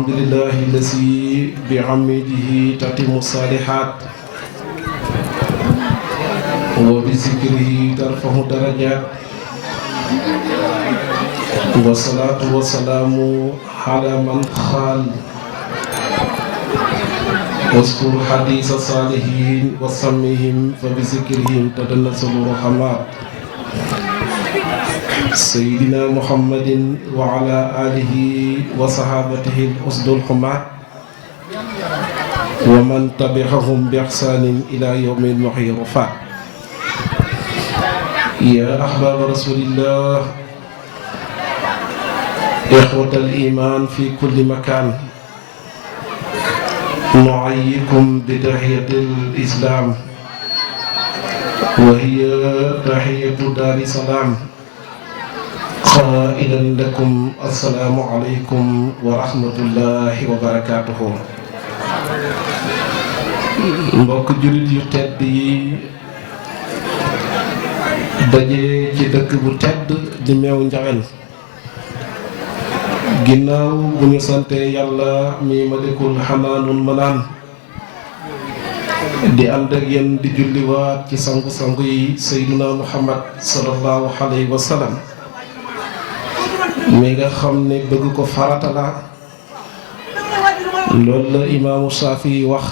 الحمد لله الذي بعمده تتم الصالحات وبذكره ترفع درجات والصلاة والسلام على من خال واذكر حديث الصالحين وسمهم فبذكرهم تتنزل الرحمات سيدنا محمد وعلى آله وصحابته الأسد الحمات ومن تبعهم بإحسان إلى يوم المحيي الرفات يا أحباب رسول الله إخوة الإيمان في كل مكان نحييكم بتحية الإسلام وهي تحية دار السلام قائلا لكم السلام عليكم ورحمة الله وبركاته. mbokk jullit yu tedd yi daje ci dëkk bu tedd di meew Njawen ginnaaw bu ñu sante yàlla mi malikul xanaanul manaan di ànd ak yéen di julliwaat ci sangu-sangu yi Seydina Muhammad sallallahu alayhi wa sallam mi nga xam ne bëgg ko farata la loolu la imaamu Saafi wax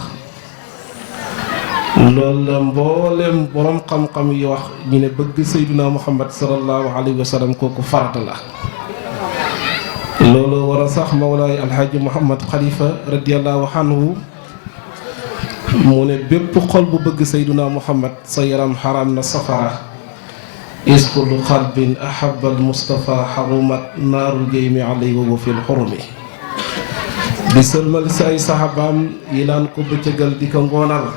loolu la mboolem borom xam-xam yi wax ñu ne bëgg Seydina Muhammad sallallahu alayhi wa sallam kooku farata la loolu war a sax mawlaay alxaaji Muhammad Khalifa radiyallahu anhu mu ne bépp xol bu bëgg Seydina Muhammad sa yaram xaram na safara is kullu qalbin ahabba al Mustafa xarumat naarul jaymi alayhi wa fil xurumi di sëlmal si ay saxaabaam yi naan ko bëccëgal di ko ngoonal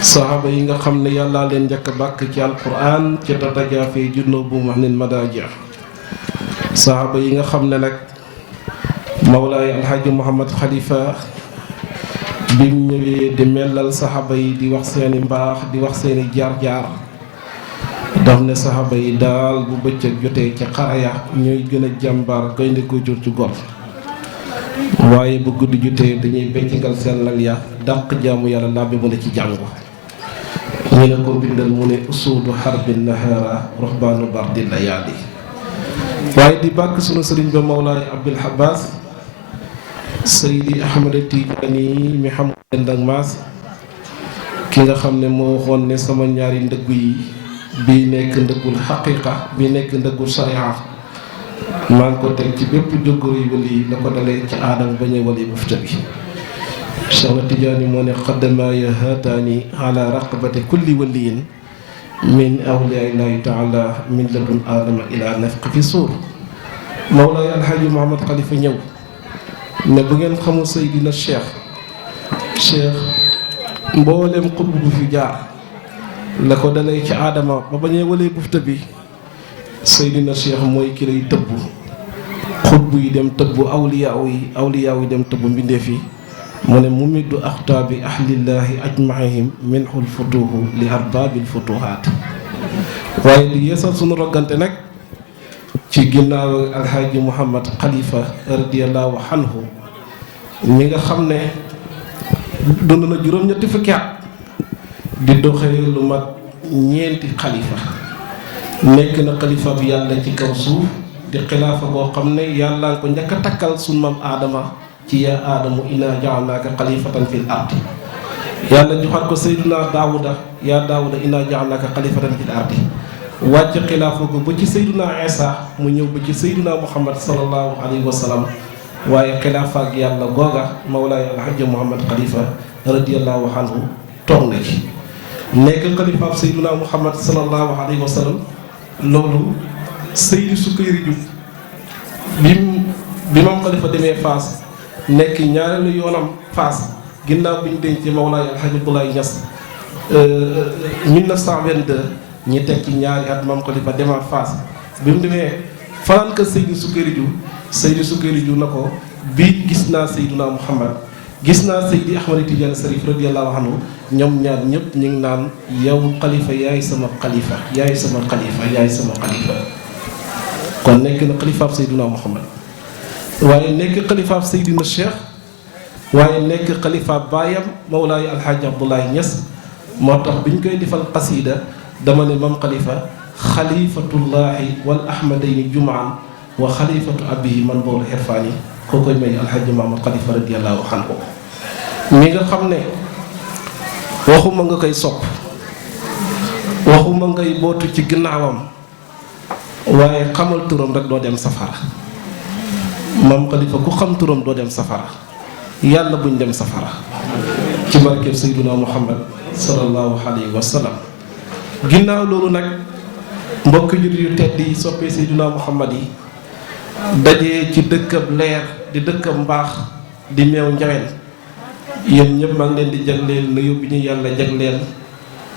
saxaaba yi nga xam ne yàllaa leen njëkk a bàkk ci alquran ci tatajaafi junubuhum anil madaaji saxaaba yi nga xam ne nag mawlaay alxaaji Muhammad Khalifa bi mu ñëwee di mellal saxaaba yi di wax seeni mbaax di wax seeni jaar-jaar daf ne saxaaba yi daal bu bëccëg jotee ci xaraya ñooy gën a jàmbaar gaynde ko jur ci gor waaye bu guddi jotee dañuy beccingal seen lal ya dàq jaamu yàlla laa bi mu ne ci jàngu ñu ne ko bindal mu ne usuudu xarbin nahara roxbaanu bardi layaali waaye di bàkk sunu sëriñ ba mawlaay Abdul Abbas Seydi Ahmad Tijaani mi xam leen ak maas ki nga xam ne moo waxoon ne sama ñaari ndëggu yi bii nekk ndëggul xaqiqa bii nekk ndëggul sariya maa ngi ko teg ci bépp jógóor yu wali la ko dalee ci aadam ba ñuy wali bufta bi Cheikh Tijaani moo ne xaddamaaya haataani ala raqabati kulli waliyin min awliyaa illaahi taala min ladun aadama ila nafqi fi suur mawlaay alxaaji Muhammad Khalifa ñëw ne bu ngeen xamul Seydina Cheikh mboolem xutb bu fi jaar la ko dalee ci aadama ba bañee walee bufta bi Seydina Cheikh mooy ki lay tëbb xutb yi dem tëbb awliyaaw yi dem tëbb mbindeef yi mu ne mu middu axtaabi ahlillaahi ajmaihim minhul futuhu li arbaabil futuhaat waaye di yeesal sunu roggante nag ci ginnaaw alxaaji Muhammad Khalifa radiyallahu anhu mi nga xam ne dund na juróom-ñetti fukki at di doxee lu mat ñeenti xalifa nekk na xalifa bi yàlla ci kaw suuf di xilaafa boo xam ne yàlla nga ko njëkk a takkal sunu maam aadama ci yaa aadamu inna jaalnaaka xalifatan fil ardi yàlla joxaat ko Seydina Daawuda yaa Daawuda inna jaalnaaka xalifatan fil ardi wàcc xilaafa ko ba ci Seydina Isa mu ñëw ba ci Seydina Muhammad sallallahu alayhi wa sallam waaye xilaafa ak yàlla googa mawlaay alxaaji Muhammad Khalifa radiyallahu anhu toog na ci nekk xalifaab Seydina Muhammad sallallahu alayhi wa sallam loolu Seydi Sukayri Ju bi moom Khalifa demee Faas nekk ñaareelu yoonam Faas ginnaaw bi ñu denc mawlaay alxaaji Abdoulaye Niass 1922 ñi teg ci ñaari at maam Khalifa demaat Faas bi mu demee fanaan ka Seydi Sukayri Ju na ko bii gis naa Seydina Muhammad gis naa Seydi Ahmad Tidiane Sarif radiyallahu anhu ñoom ñaar ñëpp ñu ngi naan yow Khalifa yaay sama Khalifa yaay sama Khalifa yaay sama Khalifa kon nekk na xalifaab Seydina Muhammad waaye nekk xalifaab Seydina Cheikh waaye nekk xalifaab baayam Mawlaay Alxaaji Abdoulaye Niass moo tax bi ñu koy defal xasiida dama ne mam xalifa xalifatullahi wal ahmadayni jumaan wa xalifatu abihi man boolu xirfaani koo koy may alxaaji Mahamad Xalifa radiyallahu anhu mi nga xam ne waxuma nga koy sopp waxuma ngay bootu ci ginnaawam waaye xamal turam rek doo dem safara mam xalifa ku xam turam doo dem safara yàlla buñ dem safara ci barkeb Seydina Muhammad sallallahu alayhi wa sallam. ginnaaw loolu nag mbokk yu tedd yi soppee Seydina Muhammad yi dajee ci dëkkab leer di dëkkab mbaax di meew njaween yéen ñëpp maa ngi leen di jagleel nuyu bi ñu yàlla jagleel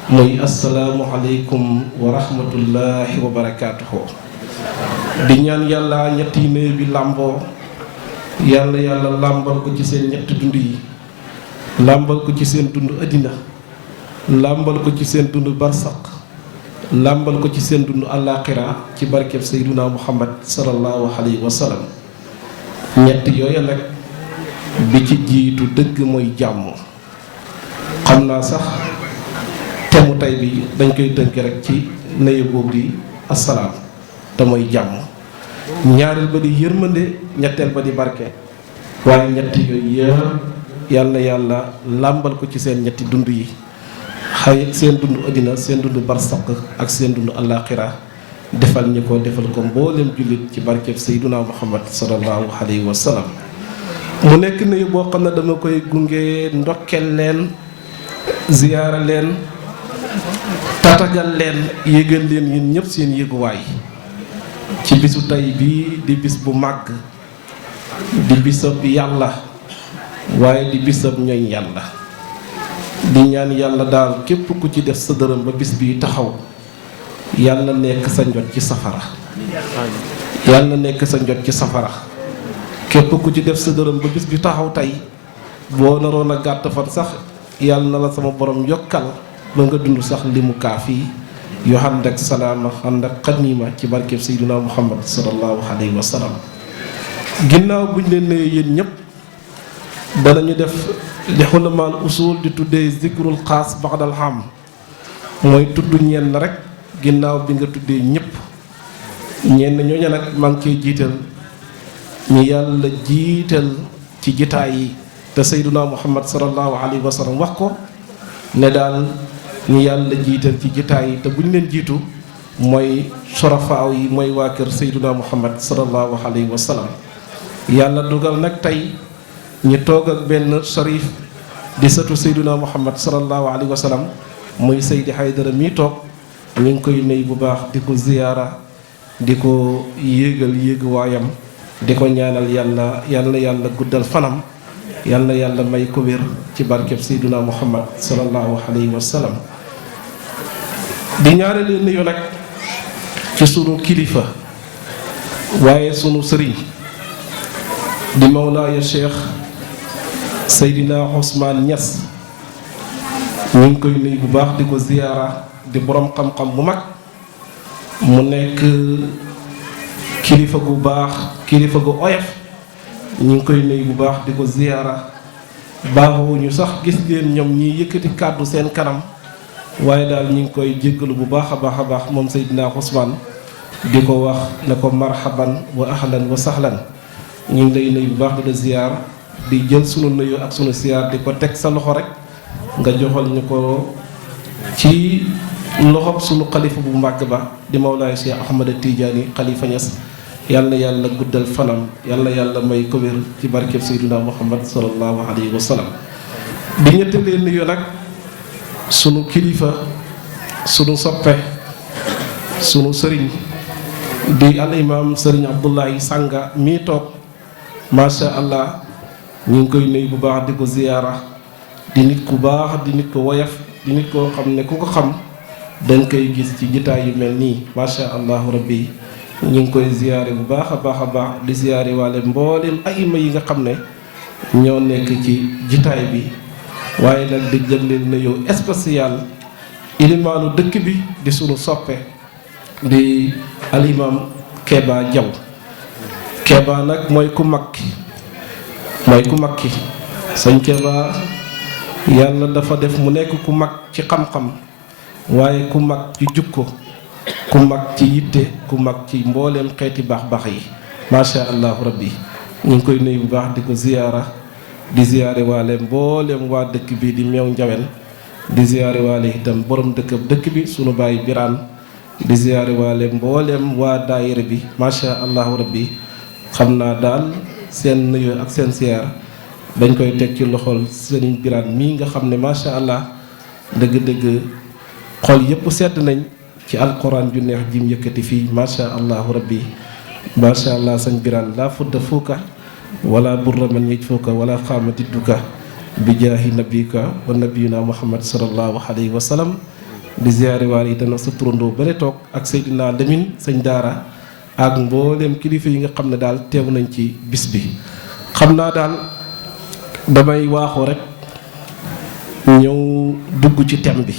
muy asalaamu aleykum wa rahmatullahi wa barakaatuhu. di ñaan yàlla ñetti nuyu bi làmboo yàlla làmbal ko ci seen ñetti dund yi, làmbal ko ci seen dund àddina, làmbal ko ci seen dund barsaq, làmbal ko ci seen dund àllaaxira ci barkeb Seydina Muhammad sallallahu alayhi wa sallam. ñett yooya nag bi ci jiitu dëgg mooy jàmm. xam naa sax temu tey bi dañ koy tënk rek ci nuyu boobu di asalaam te mooy jàmm. ñaareel ba di yërmande, ñetteel ba di barke. waaye ñetti yooyu yëpp yàlla làmbal ko ci seen ñetti dund yi, xay seen dund àddina, seen dund barsaq ak seen dund àllaaxira defal ñu ko defal ko mboolem jullit ci barkeb Seydina Muhammad sallallahu alayhi wa sallam. mu nekk nuyu boo xam ne dama koy gunge ndokkeel leen, ziyaara leen, tatagal leen, yégal leen yéen ñëpp seen yéeguwaay ci bisu tey bii di bis bu màgg, di bisab yàlla waaye di bisab ñooñ yàlla. di ñaan yàlla daal képp ku ci def sa dërëm ba bis bii taxaw yàlla nekk sa njot ci safara, yàlla nekk sa njot ci safara. képp ku ci def sa dërëm ba bis bi taxaw tey boo naroon a gàtt fan sax yàlla na la sama borom yokkal ba nga dund sax limu kaafi yu ànd ak salaama ànd ak xaniima ci barkeb Seydina Muhammad sallallahu alayhi wa sallam. ginnaaw buñ leen nee yéen ñëpp danañu def li xulamaan usul di tuddee zikrul xaas baxdal xam, mooy tudd ñenn rek ginnaaw bi nga tuddee ñëpp. ñenn ñooñu nag maa ngi koy jiital ñu yàlla jiital ci jitaay yi te Seydina Muhammad sallallahu alayhi wa sallam wax ko ne daal ñu yàlla jiital ci jitaay yi te bu ñu leen jiitu mooy sorafaaw yi, mooy waa kër Seydina Muhammad sallallahu alayhi wa sallam. yàlla dugal nag tey ñu toog ak benn sharif di sëtu Seydina Muhammad sallallahu alayhi wa sallam muy Seydi Haydara mii toog. ñu ngi koy nuyu bu baax di ko ziyaara, di ko yéegal yéeguwaayam, di ko ñaanal yàlla guddal fanam, yàlla may ko wér ci barkeb Seydina Muhammad sallallahu alayhi wa sallam. di ñaareelu nuyu nag ci sunu kilifa waaye sunu sëriñ di Mawlaaya Cheikh Seydina Ousmane Niass. ñu ngi koy nuyu bu baax di ko ziyaara, di borom xam-xam bu mag, mu nekk kilifa gu baax, kilifa gu oyof. ñu ngi koy nuyu bu baax di ko ziyaara. baaxuñu sax gis leen ñoom ñiy yëkkati kàddu seen kanam, waaye daal ñu ngi koy jéggalu bu baax a baax moom Seydina Ousmane di ko wax ne ko marhaban wa ahlan wa sahlan. ñu ngi lay nuyu bu baax di la ziyaar, di jël sunu nuyu ak sunu ziyaar di ko teg sa loxo rek nga joxal ñu ko ci loxob sunu xalifa bu màgg ba di Mawlaay Cheikh Ahmada Tidiane Khalifa Niass. yàlla guddal fanam, yàlla may ko wér ci barkeb Seydina Muhammad sallallahu alayhi wa sallam. di ñettelee nuyu nag sunu kilifa, sunu soppe, sunu sëriñ di al imam sëriñ Abdoulaye Sanga mii toog. macha allah ñu ngi koy nuyu bu baax di ko ziyaara, di nit ku baax, di nit ko woyof, di nit koo xam ne ku ko xam dañ koy gis ci jitaay yu mel nii macha allah rabbi. ñu ngi koy ziyaare bu baax a baax di ziyaare waale mboolem ayima yi nga xam ne ñoo nekk ci jitaay bi. waaye nag di jagleel nuyoo spécial ilimaanu dëkk bi di sunu soppe di alimam Keba Jaw Keba nag mooy ku mag ki sëñ Keba yàlla dafa def mu nekk ku mag ci xam-xam waaye ku mag ci jukko ku mag ci yitte ku mag ci mbooleem xeeti baax-baax yi macha allahu rabbi ñu ngi koy nuyu bu baax di ko ziyaara di ziyaare waale mbooleem waa dëkk bi di meew njawen di ziyaare waale itam borom dëkk bi sunu baay biraan di ziyaare waale mbooleem waa daayira bi macha allahu rabbi xam naa daal seen nuyoo ak seen ziyaar dañ koy teg ci loxol sëriñ biraan mii nga xam ne macha allah dëgg-dëgg xol yépp sedd nañ ci alquran ju neex jim yëkkati fii macha allahu rabbi macha allah sëñ biraan laa fudda fuuka wala burra man yëj fuuka wala xaama didduka bi jaahi nabika wa nabiyuna muhammad sallallahu alayhi wa sallam di ziyaare waale itam sa turandoo bële toog ak Seydina Lamine sëñ daara ak mbooleem kilifa yi nga xam ne daal teew nañ ci bis bi xam naa daal damay waaxoo rek ñëw dugg ci thème bi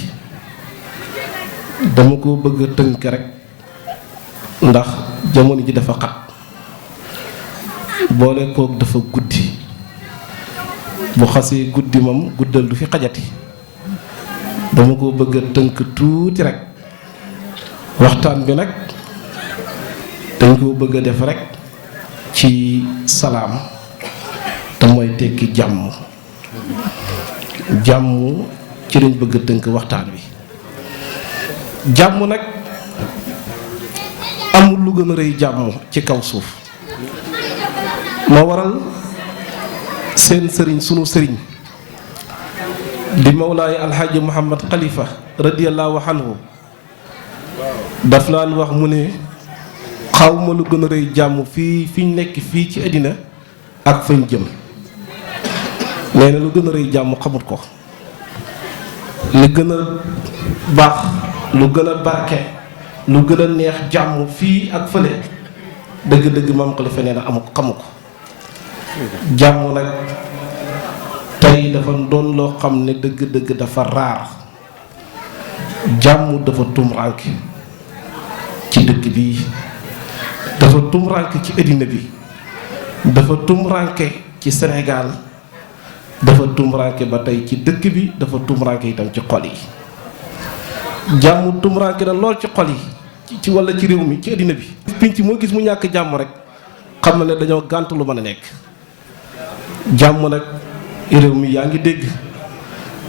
dama ko bëgg a tënk rek ndax jamono ji dafa xat boole kook dafa guddi bu xasee guddi moom guddal du fi xajati dama ko bëgg a tënk tuuti rek waxtaan bi nag dañ ko bëgg a def rek ci salaam te mooy tekki jàmm ci lañ bëgg a tënk waxtaan wi jàmm nag amul lu gën a rëy jàmm ci kaw suuf moo waral seen sëriñ sunu sëriñ di mawlaay alxaaji muhammad xalifa radiyallahu anhu daf laan wax mu ne xawma lu gën a rëy jàmm fii fi ñu nekk fii ci àddina ak fañ jëm nee na lu gën a rëy jàmm xamut ko li gën a baax lu gën a barke lu gën a neex jàmm fii ak fële dëgg-dëgg maam xalifa nee na amu ko xamu ko jàmm nag tey dafa doon loo xam ne dëgg-dëgg dafa raar jàmm dafa tumranke ci dëkk bi dafa tumranke ci àddina bi dafa tumranke ci Sénégal dafa tumranke ba tey ci dëkk bi dafa tumranke itam ci xol yi jàmm tumranke na lool ci xol yi ci walla ci réew mi ci àddina bi pinc moo gis mu ñàkk jàmm rek xam na ne dañoo gànt lu mën a nekk jàmm nag réew mi yaa ngi dégg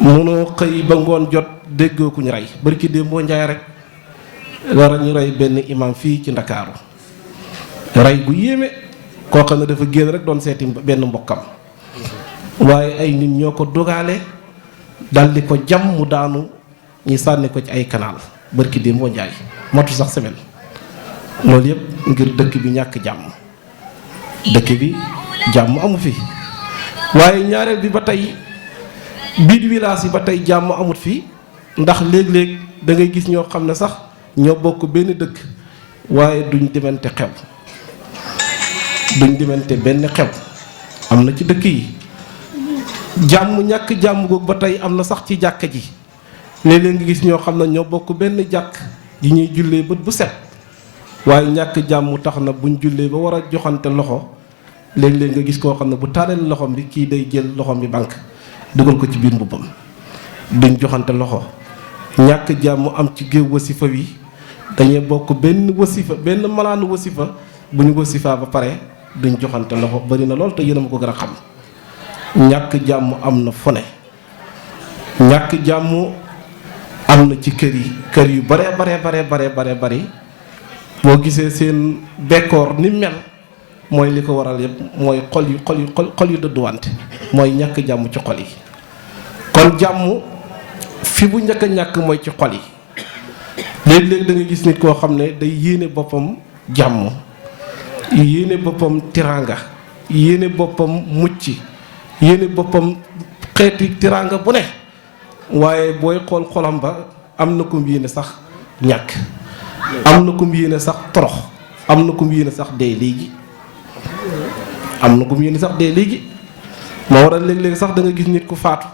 mënoo xëy ba ngoon jot déggoo ku ñu rey barki démb boo njaay rek war a ñu rey benn imam fii ci ndakaaru rey bu yéeme koo xam ne dafa génn rek doon seeti benn mbokkam waaye ay nit ñoo ko dogaale daldi ko jam mu daanu ñi sànni ko ci ay kanaal barki démb boo njaay matu sax semaine loolu yëpp ngir dëkk bi ñàkk jàmm dëkk bi jàmm amu fi waaye ñaareel bi ba tey biir village yi ba tey jàmm amut fi ndax léeg-léeg da ngay gis ñoo xam ne sax ñoo bokk benn dëkk waaye duñ demante xew duñ demante benn xew am na ci dëkk yi jàmm ñàkk jàmm googu ba tey am na sax ci jàkka ji léeg-léeg nga gis ñoo xam ne ñoo bokk benn jàkk yi ñuy jullee bët bu set waaye ñàkk jàmm tax na buñ jullee ba war a joxante loxo léeg-léeg nga gis koo xam ne bu taaleel loxoom bi kii day jël loxoom bi banque dugal ko ci biir mbubbam duñ joxante loxo ñàkk jàmm am ci géew wasifa wi dañuy bokk benn wasifa benn malaanu wasifa bu ñu wasifaa ba pare duñ joxante loxo bari na lool te yéen a ma ko gën a xam ñàkk jàmm am na fu ne ñàkk jàmm am na ci kër yu bare bari boo gisee seen bekkoor ni mel mooy li ko waral yëpp mooy xol yu dëdduwante mooy ñàkk jàmm ci xol yi kon jàmm fi bu njëkk a ñàkk mooy ci xol yi léeg-léeg da nga gis nit koo xam ne day yéene boppam jàmm yéene boppam tiraanga yéene boppam mucc yéene boppam xeeti tiraanga bu ne waaye booy xool xolam ba am na ko yéene sax ñàkk am na ko yéene sax torox am na ko yéene sax dee léegi moo waral léeg-léeg sax da nga gis nit ku faatu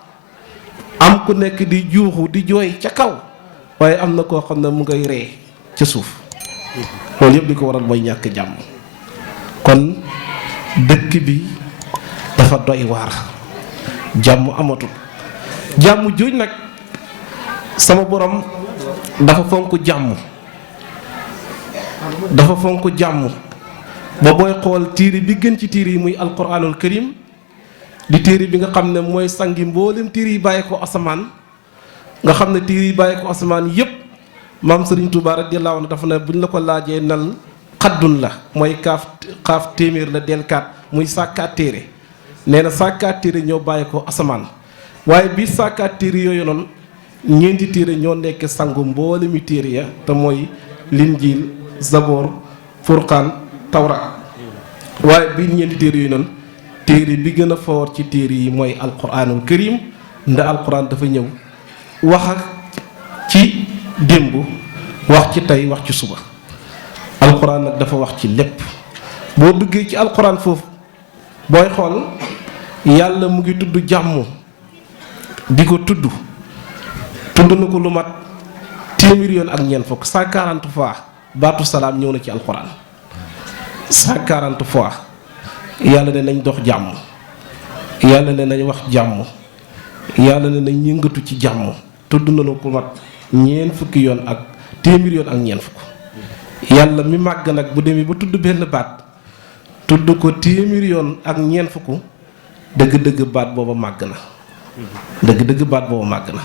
am ku nekk di juuxu di jooy ca kaw waaye am na koo xam ne mu ngay ree ca suuf loolu yëpp di ko waral mooy ñàkk jàmm kon dëkk bi dafa doy waar, jàmm amatul. jàmm jooj nag sama borom dafa fonk jàmm, dafa fonk jàmm ba booy xool téere bi gën ci téere yi muy alquranul karim di téere bi nga xam ne mooy sangi mboolem téere yi bàyyi ko asamaan, nga xam ne téere yi bàyyi ko asamaan yépp maam Serigne Touba radiyallahu anhu dafa ne buñ la ko laajee nal xaddun la mooy xaaf téeméer la delkaat muy sàkkaat téere, nee na sàkkaat téere ñoo bàyyi ko asamaan. waaye biir sàkkaat téere yooyu noonu ñeenti téere ñoo nekk sangu mboolemi téere ya te mooy linjiil zaboor furqaan tawra. waaye biir ñeenti téere yooyu noonu téere bi gën a foor ci téere yi mooy alquranul karim, nda alquran dafa ñëw wax ak ci démb, wax ci tey, wax ci suba. alquran nag dafa wax ci lépp. boo duggee ci alquran foofu booy xool yàlla mu ngi tudd jàmm di ko tudd na ko lu mat téeméer yoon ak ñeent fukk 140 fois baatu salaam ñëw na ci alquran 140 fois. yàlla ne nañ dox jàmm, yàlla ne nañ wax jàmm, yàlla ne nañ yëngatu ci jàmm, tudd na ko mat ñeent fukki yoon ak téeméer yoon ak ñeent fukk. yàlla mi màgg nag bu demee ba tudd benn baat tudd ko téeméer yoon ak ñeent fukk, dëgg-dëgg baat booba màgg na, dëgg-dëgg baat booba màgg na.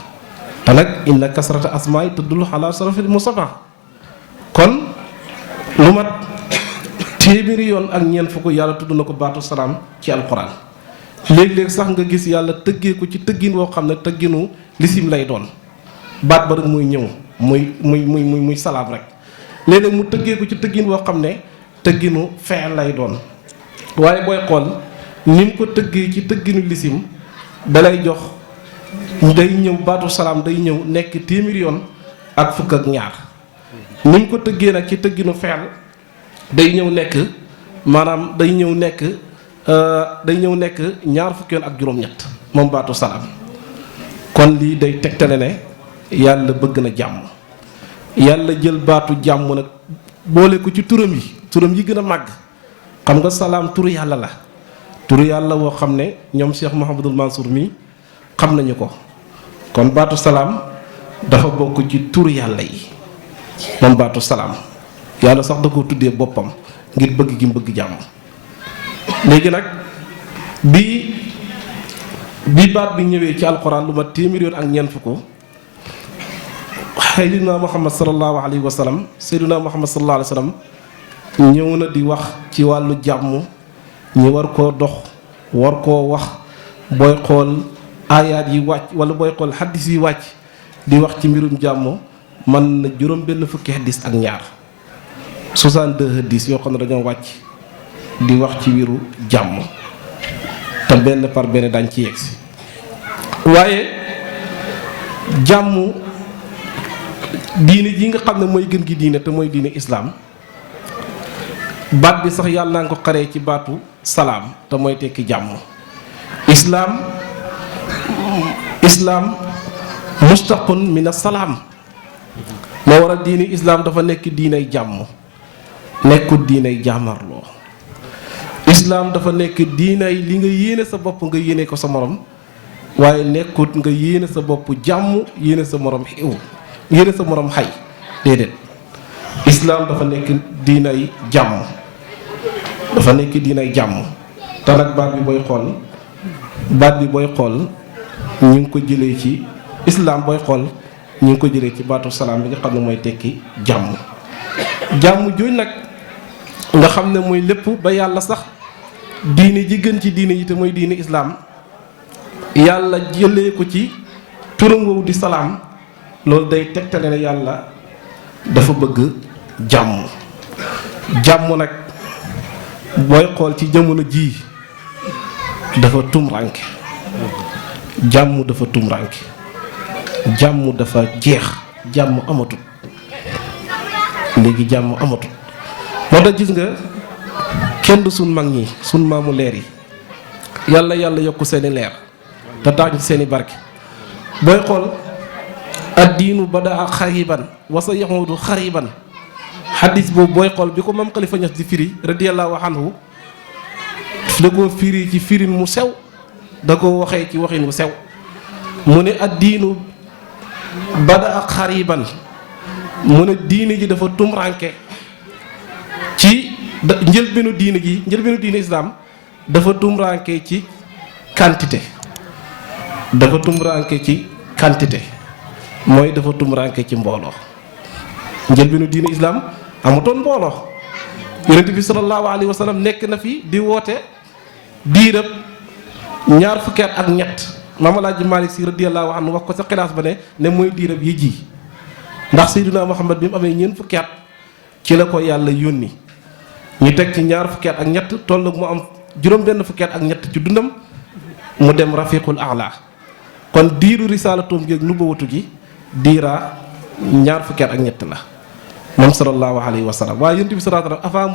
te nag inna kasrata asmaay tuddul xalaa sarafil musaba, kon lu mat téeméeri yoon ak ñeent fukk yàlla tudd na ko baatu salaam ci alquran. léeg-léeg sax nga gis yàlla tëggee ko ci tëggin woo xam ne tëgginu lisim lay doon, baat ba rek muy ñëw muy salaam rek. léeg-léeg mu tëggee ko ci tëggin woo xam ne tëgginu feel lay doon, waaye booy xool ni mu ko tëggee ci tëgginu lisim dalay jox day ñëw baatu salaam day ñëw nekk téeméeri yoon ak fukk ak ñaar. ni mu ko tëggee nag ci tëgginu feel day ñëw nekk maanaam day ñëw nekk ñaar fukki yoon ak juróom-ñett moom baatu salaam. kon lii day tegtale ne yàlla bëgg na jàmm. yàlla jël baatu jàmm nag boole ko ci turam yi gën a màgg. xam nga salaam turu yàlla la, turu yàlla woo xam ne ñoom Cheikh Mouhamadul Mansour mi xam nañu ko. kon baatu salaam dafa bokk ci turu yàlla yi moom baatu salaam. yàlla sax da ko tuddee boppam ngir bëgg gi mu bëgg jàmm. léegi nag bi baat bi ñëwee ci alxuraan lu ma téeméer yoon ak ñeent fukk, Seydina Muhammad sallallahu alayhi wa sallam ñëw na di wax ci wàllu jàmm, ñi war koo dox war koo wax. booy xool aayaat yi wàcc wala booy xool xaddis yi wàcc di wax ci mbirum jàmm man na juróom benn fukki xaddis ak ñaar 62 hadis yoo xam ne dañoo wàcc di wax ci wiru jàmm, te benn par benn dañ ci yegsi. waaye jàmm diine ji nga xam ne mooy gën gi diine te mooy diine islaam, baat bi sax yàlla naa ko xaree ci baatu salaam te mooy tekki jàmm. islaam mustaqun min as-salaam, moo war a diine islaam dafa nekk diinay jàmm, nekkul diinay jàmmarloo. islaam dafa nekk diinay li nga yéene sa bopp nga yéene ko sa morom, waaye nekkut nga yéene sa bopp jàmm yéene sa morom xiw yéene sa morom xay, déedéet. islaam dafa nekk diinay jàmm, dafa nekk diinay jàmm. te nag baat bi booy xool ñu ngi ko jëlee ci islaam, booy xool ñu ngi ko jëlee ci baatu salaam bi nga xam ne mooy tekki jàmm. jàmm jooju nag nga xam ne mooy lépp ba yàlla sax diine ji gën ci diine yi te mooy diine islaam, yàlla jëlee ko ci turam woowu di salaam. loolu day tegtale ne yàlla dafa bëgg jàmm. jàmm nag booy xool ci jamono jii dafa tumranke, jàmm dafa tumranke, jàmm dafa jeex, jàmm amatut léegi, jàmm amatut. moo tax gis nga kenn du sun mag ñi sun maamu leer yi yàlla yokk seeni leer te tax ci seeni barke. booy xool addiinu badaa xariban wa sa yaxudu xariban, xaddis boobu booy xool bi ko mam Xalifa Ñas di firi radiyallahu anhu da koo firi ci firin mu sew da ko waxee ci waxin mu sew mu ne addiinu bada ak xariban mu ne diine ji dafa tumranke ci njëlbeenu diine islaam dafa tumranke ci quantité mooy dafa tumranke ci mbooloo. njëlbeenu diine islaam amutoon mbooloo yonent bi sallallahu alayhi wa sallam nekk na fi di woote diirab ñaar fukki at ak ñett Maam Alaaji Maalik Si radiyallahu anhu wax ko sa xilaas ba ne mooy diirab yi ji ndax Seydina Muhammad bi mu amee ñeent fukki at ci la ko yàlla yónni ñu teg ci ñaar fukki at ak ñett toll mu am juróom-benn fukki at ak ñett ci dundam mu dem rafiqul a'la kon diiru risaalatum gi ak nubuwatu gi diiraa ñaar fukki at ak ñett la moom sallallahu alayhi wa sallam waaye yonent bi sallallahu alayhi wa sallam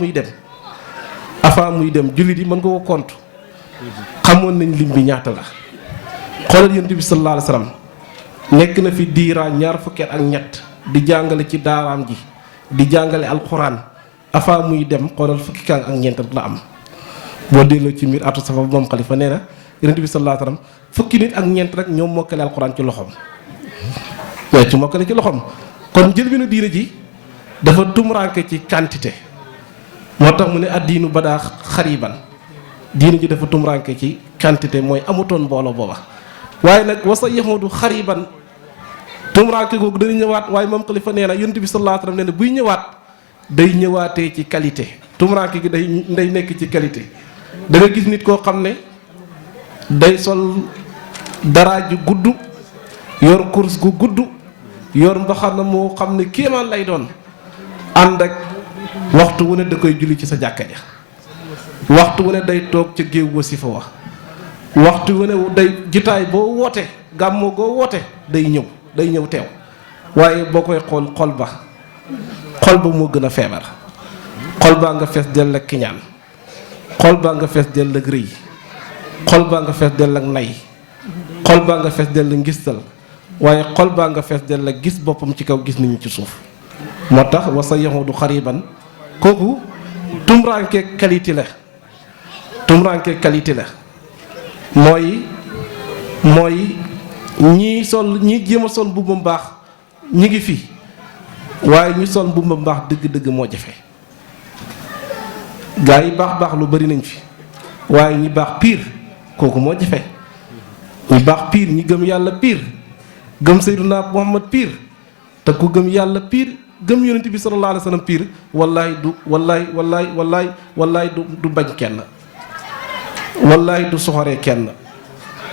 avant muy dem jullit yi mën nga ko compte xamoon nañ lim bi ñaata la xoolal yonent bi sallallahu alayhi wa sallam nekk na fi diiraa ñaar fukki at ak ñett di jàngale ci daaraam ji di jàngale alquran avant muy dem xoolal fukki kaan ak ñeent la am boo delloo ci mbir atu safa moom xalifa nee na yonent bi sallallahu alayhi wa sallam fukki nit ak ñeent rek ñoom mokkale alquran ci loxoom waaye ci mokkale ci loxoom kon jël bi nu diine ji dafa tumuraanke ci quantité moo tax mu ne addiinu badaa xariban diine ji dafa tumuraanke ci quantité mooy amutoon mbooloo booba waaye nag wasa yahudu xariban tumuraanke googu dana ñëwaat waaye moom xalifa nee na yonent bi sallallahu alayhi wa sallam nee na buy ñëwaat day ñëwaatee ci qualité tumuraanke gi day nekk ci qualité da nga gis nit koo xam ne day sol dara ju gudd yor course gu gudd yor mbaxana moo xam ne kéemaan lay doon ànd ak waxtu wu ne da koy julli ci sa jàkka ja waxtu wu ne day toog ca géew wasifa wa waxtu wu ne day jitaay boo woote gàmmoo goo woote day ñëw teew waaye boo koy xool xol ba moo gën a feebar xol baa nga fees dell ak kiñaan xol baa nga fees dell ak rëy xol baa nga fees dell ak nay xol baa nga fees dell ngistal waaye xol baa nga fees dell ak gis boppam ci kaw gis nit ñi ci suuf moo tax wasa yahudu xariban kooku tumranke qualité la mooy ñii jéem a sol mbubb mu baax ñi ngi fi waaye ñu sol mbubb mu baax dëgg-dëgg moo jafe gaa yi baax lu bari nañ fi waaye ñi baax pire kooku moo jafe ñi baax pire ñi gëm yàlla pire gëm Seydina Muhammad pire te ku gëm yàlla pire gëm yonent bi sallallahu alayhi wa sallam pire wallaay du bañ kenn wallaay du soxoree kenn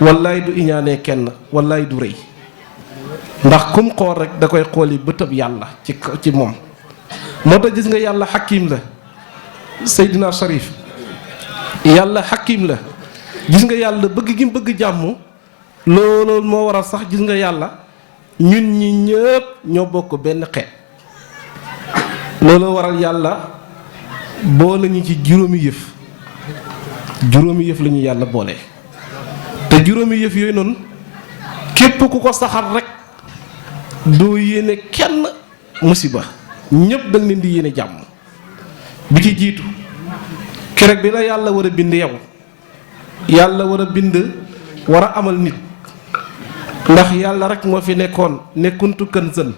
wallaay du iñaanee kenn wallaay du rëy ndax kum xool rek da koy xooli bëtëb yàlla ci moom moo tax gis nga yàlla xakim la Seydina Sharif yàlla xakim la gis nga yàlla bëgg gi mu bëgg jàmm loolu moo waral sax gis nga yàlla ñun ñi ñëpp ñoo bokk benn xeet loolu waral yàlla boole ñu ci juróomi yëf la ñu yàlla boole te juróomi yëf yooyu noonu képp ku ko saxal rek doo yéene kenn musiba ñëpp dañ leen di yéene jàmm bi ci jiitu keroog bi la yàlla war a bind yow yàlla war a bind war a amal nit ndax yàlla rek moo fi nekkuntu kanzan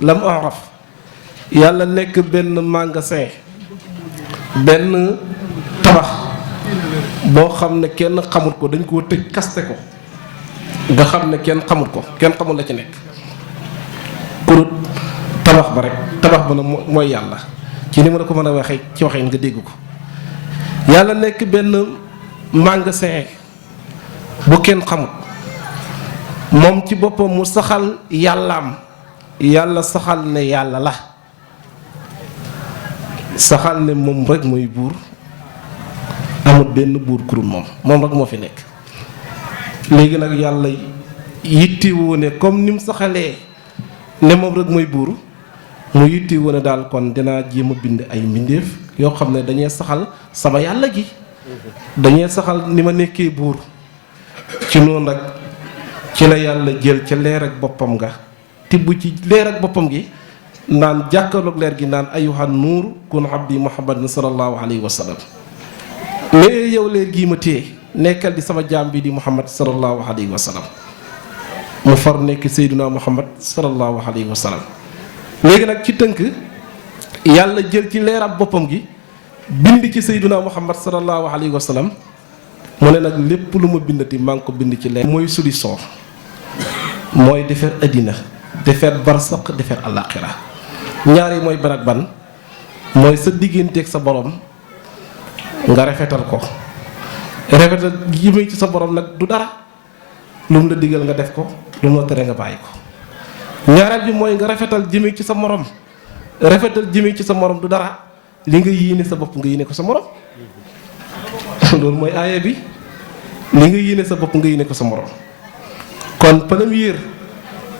lam araf yàlla nekk benn magasin benn tabax boo xam ne kenn xamut ko dañ koo tëj kaste ko nga xam ne kenn xamul la ci nekk pour tabax ba rek tabax ba na mooy yàlla ci ni ma la ko mën a waxee ci waxee nga dégg ko yàlla nekk benn magasin bu kenn xamut moom ci boppam mu saxal yàllaam yàlla saxal ne yàlla la saxal ne moom rek mooy buur amul benn buur kurul moom rek moo fi nekk léegi nag yàlla yittewoo ne comme ni mu saxalee ne moom rek mooy buur mu yittewoo ne daal kon dinaa jéem a bind ay mbindeef yoo xam ne dañuy saxal sama yàlla gi dañuy saxal ni ma nekkee buur ci noonu nag ci la yàlla jël ca leer ak boppam nga tibb ci leer ak boppam gi naan jàkkaarloog leer gi naan ayuhan nuur kun abdi muhammadin sallallahu alayhi wa sallam mais yow leer gii ma téye nekkal di sama jaam bi di Muhammad sallallahu alayhi wa sallam mu far nekk Seydina Muhammad sallallahu alayhi wa sallam. léegi nag ci tënk yàlla jël ci leerab boppam gi bind ci Seydina Muhammad sallallahu alayhi wa sallam mu ne nag lépp lu ma bindati maa ngi ko bind ci leer. mooy solution mooy defar addina defar barsaq defar àllaaxira ñaar yi mooy ban ak ban mooy sa digganteeg sa borom nga rafetal ko rafetal jëmee ci sa borom nag du dara lu mu la digal nga def ko lu mu la tere nga bàyyi ko. ñaareel bi mooy nga rafetal jëmee ci sa morom rafetal jëmee ci sa morom du dara li nga yéene sa bopp nga yéene ko sa morom loolu mooy aaya bi li nga yéene sa bopp nga yéene ko sa morom. kon première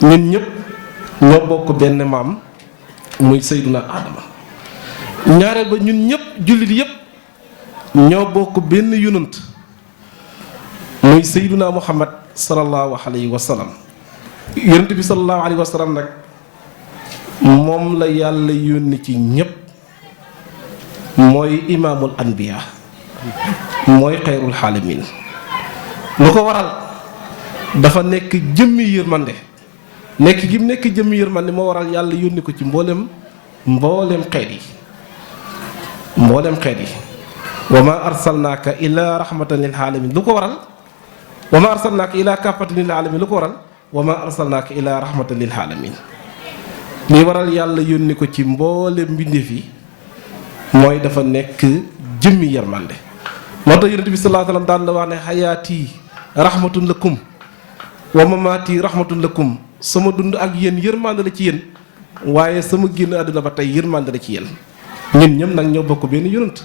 ñun ñëpp ñoo bokk benn maam muy Seydina Adama. ñaareel ba ñun ñëpp jullit yëpp ñoo bokk benn yonant muy Seydina Muhammad sallallahu alayhi wa sallam. yonent bi sallallahu alayhi wa sallam nag moom la yàlla yónni ci ñëpp mooy imaamul anbiya mooy xayrul xaalamin. lu ko waral dafa nekk jëmmi yërmande nekk gi mu nekk jëmmi yërmande moo waral yàlla yónni ko ci mboolem xeet yi mboolem xeet yi. wa ma arsalnaaka ila rahmatan lil alamin lu ko waral wa ma arsalnaaka ila kaafatan lil alamin lu ko waral wa ma arsalnaaka ila rahmatan lil alamin. li waral yàlla yónni ko ci mboolem mbindeef yi mooy dafa nekk jëmmi yërmande. moo tax yonent bi sallallahu alayhi wa sallam daan la wax ne xayaati rahmatun lakum wa mamaati rahmatun lakum sama dund ak yéen yërmande la ci yéen waaye sama génn àdduna ba tey yërmande la ci yéen. ñun ñëpp nag ñoo bokk benn yonent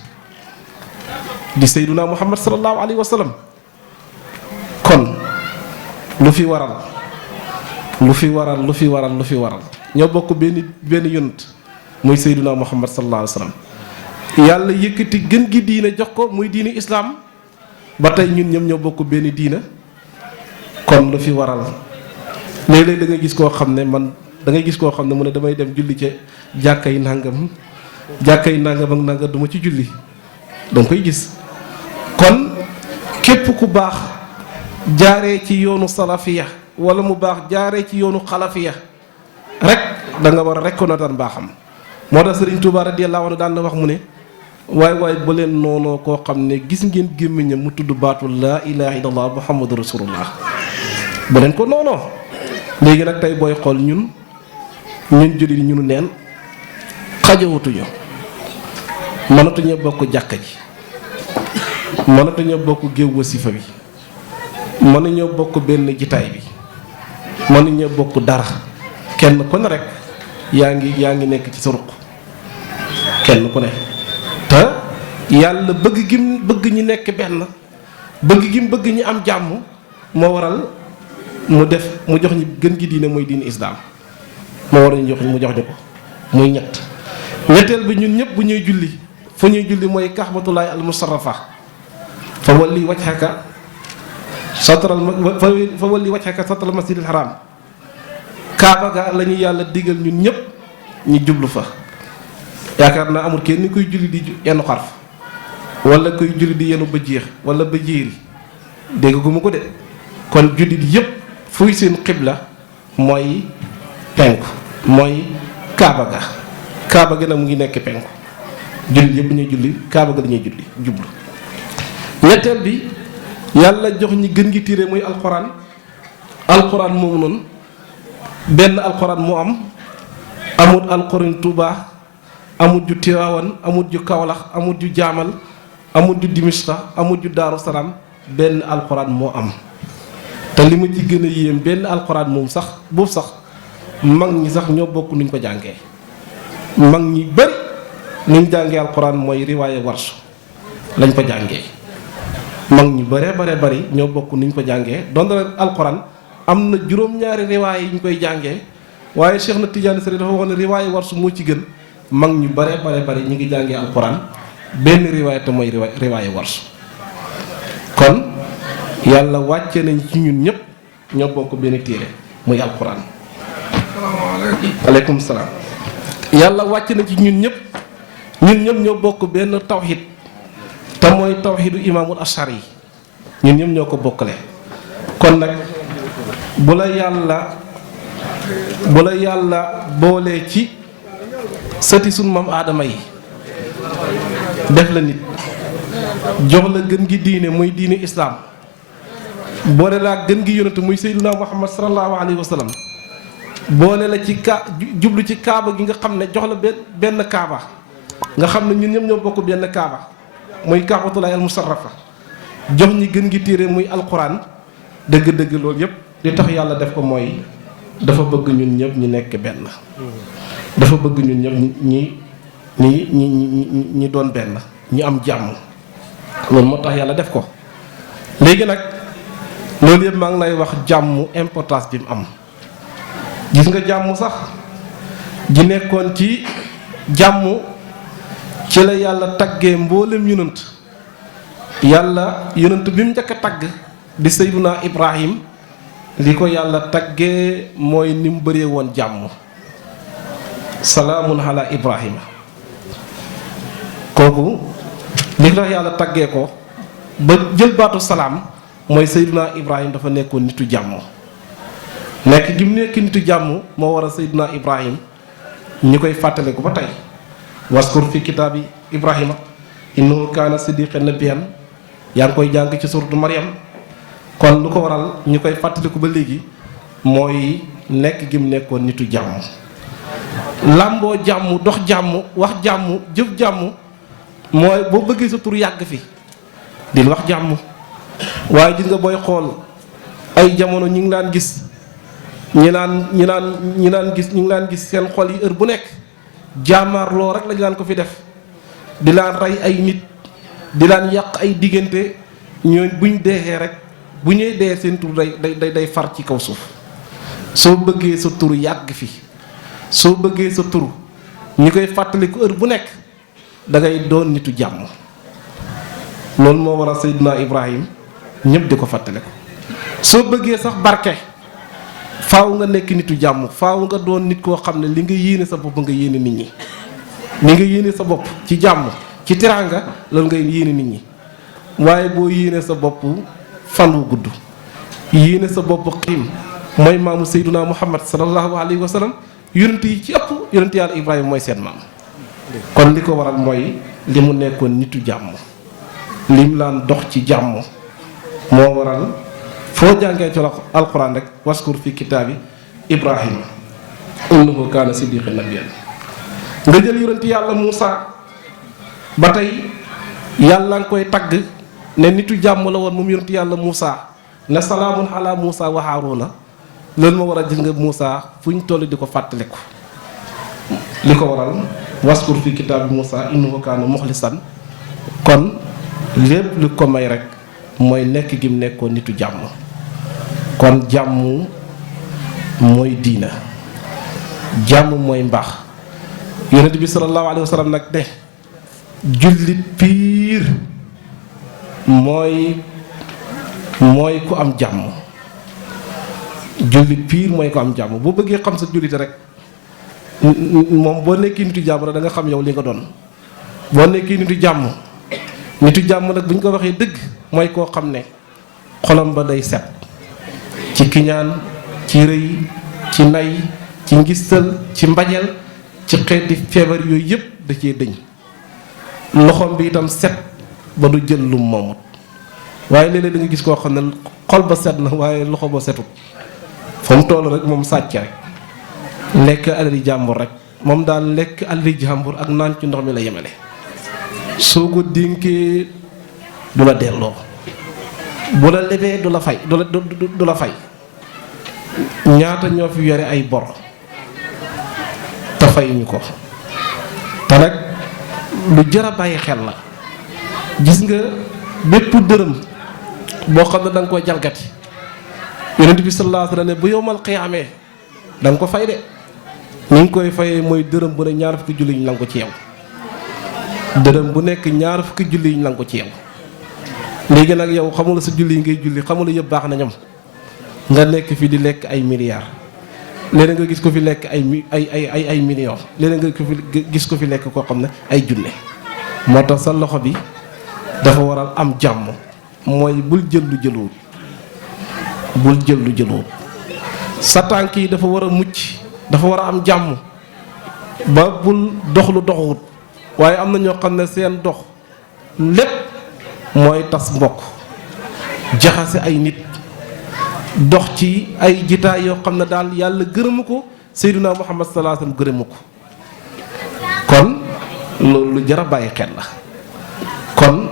di Seydina Muhammad sallallahu alayhi wa sallam. kon lu fi waral ñoo bokk benn yonent muy Seydina Muhammad sallallahu alayhi wa sallam. yàlla yëkkati gën gi diine jox ko muy diini islaam ba tey ñun ñëpp ñoo bokk benn diina. kon lu fi waral léeg-léeg da ngay gis koo xam ne mu ne damay dem julli ca jàkka yi nàngam ak nàngam duma ci julli danga koy gis. kon képp ku baax jaaree ci yoonu salafiya wala mu baax jaaree ci yoonu xalafiya rek da nga war a reconnaître mbaaxam. moo tax Sëriñ Tuubaa radiyallaahu anhu daan na wax mu ne waay ba leen noonoo koo xam ne gis ngeen gémmiñam mu tudd baatu laa ilaaha illallaah muhammadu rasulullah bu leen ko noonoo. léegi nag tey booy xool ñun jullit ñunu neen xajawutuñu mënatuñoo bokk jàkka ji mënatuñoo bokk géew wasifa bi mënuñoo bokk benn jitaay bi mënuñoo bokk dara kenn ku ne rek yaa ngi nekk ci sa ruq kenn ku ne te yàlla bëgg ñi nekk benn bëgg gi mu bëgg ñi am jàmm moo waral mu jox ñi gën gi diine mooy diine islaam moo waral mu jox ñu ko muy ñetteel bi ñun ñëpp bu ñuy julli fu ñuy julli mooy kaxbatulaay al musarrafa fa walli wajhaka satral masjidil haram. kaaba ga la ñu yàlla digal ñun ñëpp ñu jublu fa. yaakaar naa amul kenn kuy julli di yenn xarf wala kuy julli di yenu ba jeex wala ba jéeri dégg gu ma ko de. kon jullit yëpp fuy seen xibla mooy penku mooy kaaba ga nag mu ngi nekk penku jullit yëpp ñuy julli kaaba ga dañuy julli jublu. ñetteel bi yàlla jox ñi gën gi téere muy alxuraan moomu noonu benn alxuraan moo am amut alxuraan Tuuba amut ju Tiwaawan amut ju Kawlax amut ju Jaamal amut ju Dimishqa amut ju Daaru Salaam benn alxuraan moo am. te li ma ci gën a yéem benn alxuraan moom sax boobu sax mag ñi sax ñoo bokk nuñ ko jàngee. mag ñi bëri nuñ jàngee alxuraan mooy riwaaye warsu lañ ko jàngee. mag ñu bari ñoo bokk nuñ ko jàngee donte nag alxuraan am na juróom-ñaari riwaay yi ñu koy jàngee waaye Cheikh na Tidiane Sëriñ dafa wax ne riwaaye warsu moo ci gën. mag ñu bari ñu ngi jàngee alxuraan benn riwaay te mooy riwaaye warsu. kon yàlla wàcce nañ ci ñun ñëpp ñoo bokk benn téere muy alxuraan. aleykum salaam. yàlla wàcce na ci ñun ñëpp ñoo bokk benn tawhid te mooy tawxiidu imaamul ashari yi ñun ñëpp ñoo ko bokkale. kon nag bu la yàlla boolee ci sëti sunu maam aadama yi def la nit jox la gën gi diine muy diine islaam boole laa gën gi yonent muy sayyiduna muhammad sallallahu alayhi wa sallam boole la ci jublu ci kaaba gi nga xam ne jox la benn kaaba nga xam ne ñun ñëpp ñoo bokk benn kaaba muy kaabatullahi al musarrafa jox ñi gën gi téere muy alquran dëgg-dëgg loolu yëpp li tax yàlla def ko mooy dafa bëgg ñun ñëpp ñu nekk benn dafa bëgg ñun ñëpp ñi doon benn ñu am jàmm loolu moo tax yàlla def ko. léegi nag loolu yëpp maa ngi lay wax jàmm importance bi mu am gis nga jàmm sax ji nekkoon ci jàmm ci la yàlla taggee mboolem yonent bi mu njëkk a tagg di sayyiduna Ibrahim li ko yàlla taggee mooy ni mu bëree woon jàmm salaamun ala Ibrahima kooku li tax yàlla taggee ko ba jël baatu salaam mooy sayyiduna Ibrahim dafa nekkoon nitu jàmm nekk gi mu nekk nitu jàmm moo war a sayyiduna Ibrahim ñu koy fàttale ko ba tey waskur fi kitaabi Ibrahima innahu kaana siddiqan nabiyyan yaa ngi koy jàng ci suratu Maryam kon lu ko waral ñu koy fàttaliku ba léegi mooy nekk gi mu nekkoon nitu jàmm làmboo jàmm dox jàmm wax jàmm jëf jàmm mooy boo bëggee sa tur yàgg fi di wax jàmm. waaye gis nga booy xool ay jamono ñu ngi daan gis ñi naan gis seen xol yi heure bu nekk jaamaarloo rek lañu daan ko fi def di laan rey ay nit di laan yàq ay diggante ñooñ buñ deexee rek bu ñuy dee seen tur day far ci kaw suuf. soo bëggee sa tur yàgg fi soo bëggee sa tur ñi koy fàttaliku heure bu nekk da ngay doon nitu jàmm loolu moo waral Seydina Ibrahim ñëpp di ko fàttaliku. soo bëggee sax barke faaw nga nekk nitu jàmm faaw nga doon nit koo xam ne li nga yéene sa bopp nga yéene nit ñi li nga yéene sa bopp ci jàmm ci teraanga loolu ngay yéene nit ñi waaye boo yéene sa bopp fan wu gudd yéene sa bopp xiim mooy maamu Seydina Muhammad sallallahu alayhi wa sallam yonent yi ci ëpp yonent yàlla Ibrahima mooy seen maam. kon li ko waral mooy li mu nekkoon nitu jàmm lim laan dox ci jàmm moo waral foo jàngee ci alquran rek waskur fi kitaabi Ibrahima innahu kaana siddiqan nabiyyan nga jël yonent yàlla Muusa ba tey yàlla nga koy tagg ne nitu jàmm la woon moom yonent yàlla Muusa ne salaamun ala Muusa wa Haaruna loolu ma war a gis nga Muusa fu ñu toll di ko fàttaliku li ko waral waskur fi kitaabi Muusa innahu kaana muxlisan kon lépp lu ko may rek mooy nekk gi mu nekkoon nitu jàmm kon jàmm mooy diina jàmm mooy mbaax yonent bi sallallahu alayhi wa sallam nag ne jullit piir mooy ku am jàmm jullit piir mooy ku am jàmm boo bëggee xam sa jullit rek moom boo nekkee nitu jàmm rek da nga xam yow li nga doon boo nekkee nitu jàmm nag bu ñu ko waxee dëgg mooy koo xam ne xolam ba day set ci kiñaan ci rëy ci nay ci ngistal ci mbañeel ci xeeti feebar yooyu yëpp da cee dëñ loxoom bi itam set ba du jël lum moomut waaye léeg-léeg da nga gis koo xam ne xol ba set na waaye loxo ba setut fa mu toll rek moom sàcc rek lekk alali jàmbur rek moom daal lekk alali jàmbur ak naan ci ndox mi la yemale soo ko dénkee du la delloo bu la lebee du la fay du la fay ñaata ñoo fi yore ay bor te fayuñu ko te nag lu jar a bàyyi xel la gis nga bépp dërëm boo xam ne da nga koy jalgati yonent bi sallallahu alayhi wa sallam ne bu yowmal qiyaamee da nga ko fay de ni nga koy fayee mooy dërëm bu ne ñaar fukki julli ñu nangu ko ci yow dërëm bu nekk ñaar fukki julli ñu nangu ko ci yow léegi nag yow xamula sa julli yi ngay julli xamula yëpp baax na ñoom nga nekk fi di lekk ay milliards léeg nga gis ko fi lekk ay millions léeg nga gis ko fi lekk koo xam ne ay junne moo tax sa loxo bi dafa waral am jàmm mooy bul jël lu jëluwut, bul jël lu jëluwut. sa tànk yi dafa war a mucc, dafa war a am jàmm ba bul dox lu doxuwut. waaye am na ñoo xam ne seen dox lépp mooy tas mbokk, jaxase ay nit, dox ci ay jitaay yoo xam ne daal yàlla gërëmu ko, Seydina Muhammad sallallahu alayhi wasallam gërëmu ko. kon loolu lu jar a bàyyi xel la. kon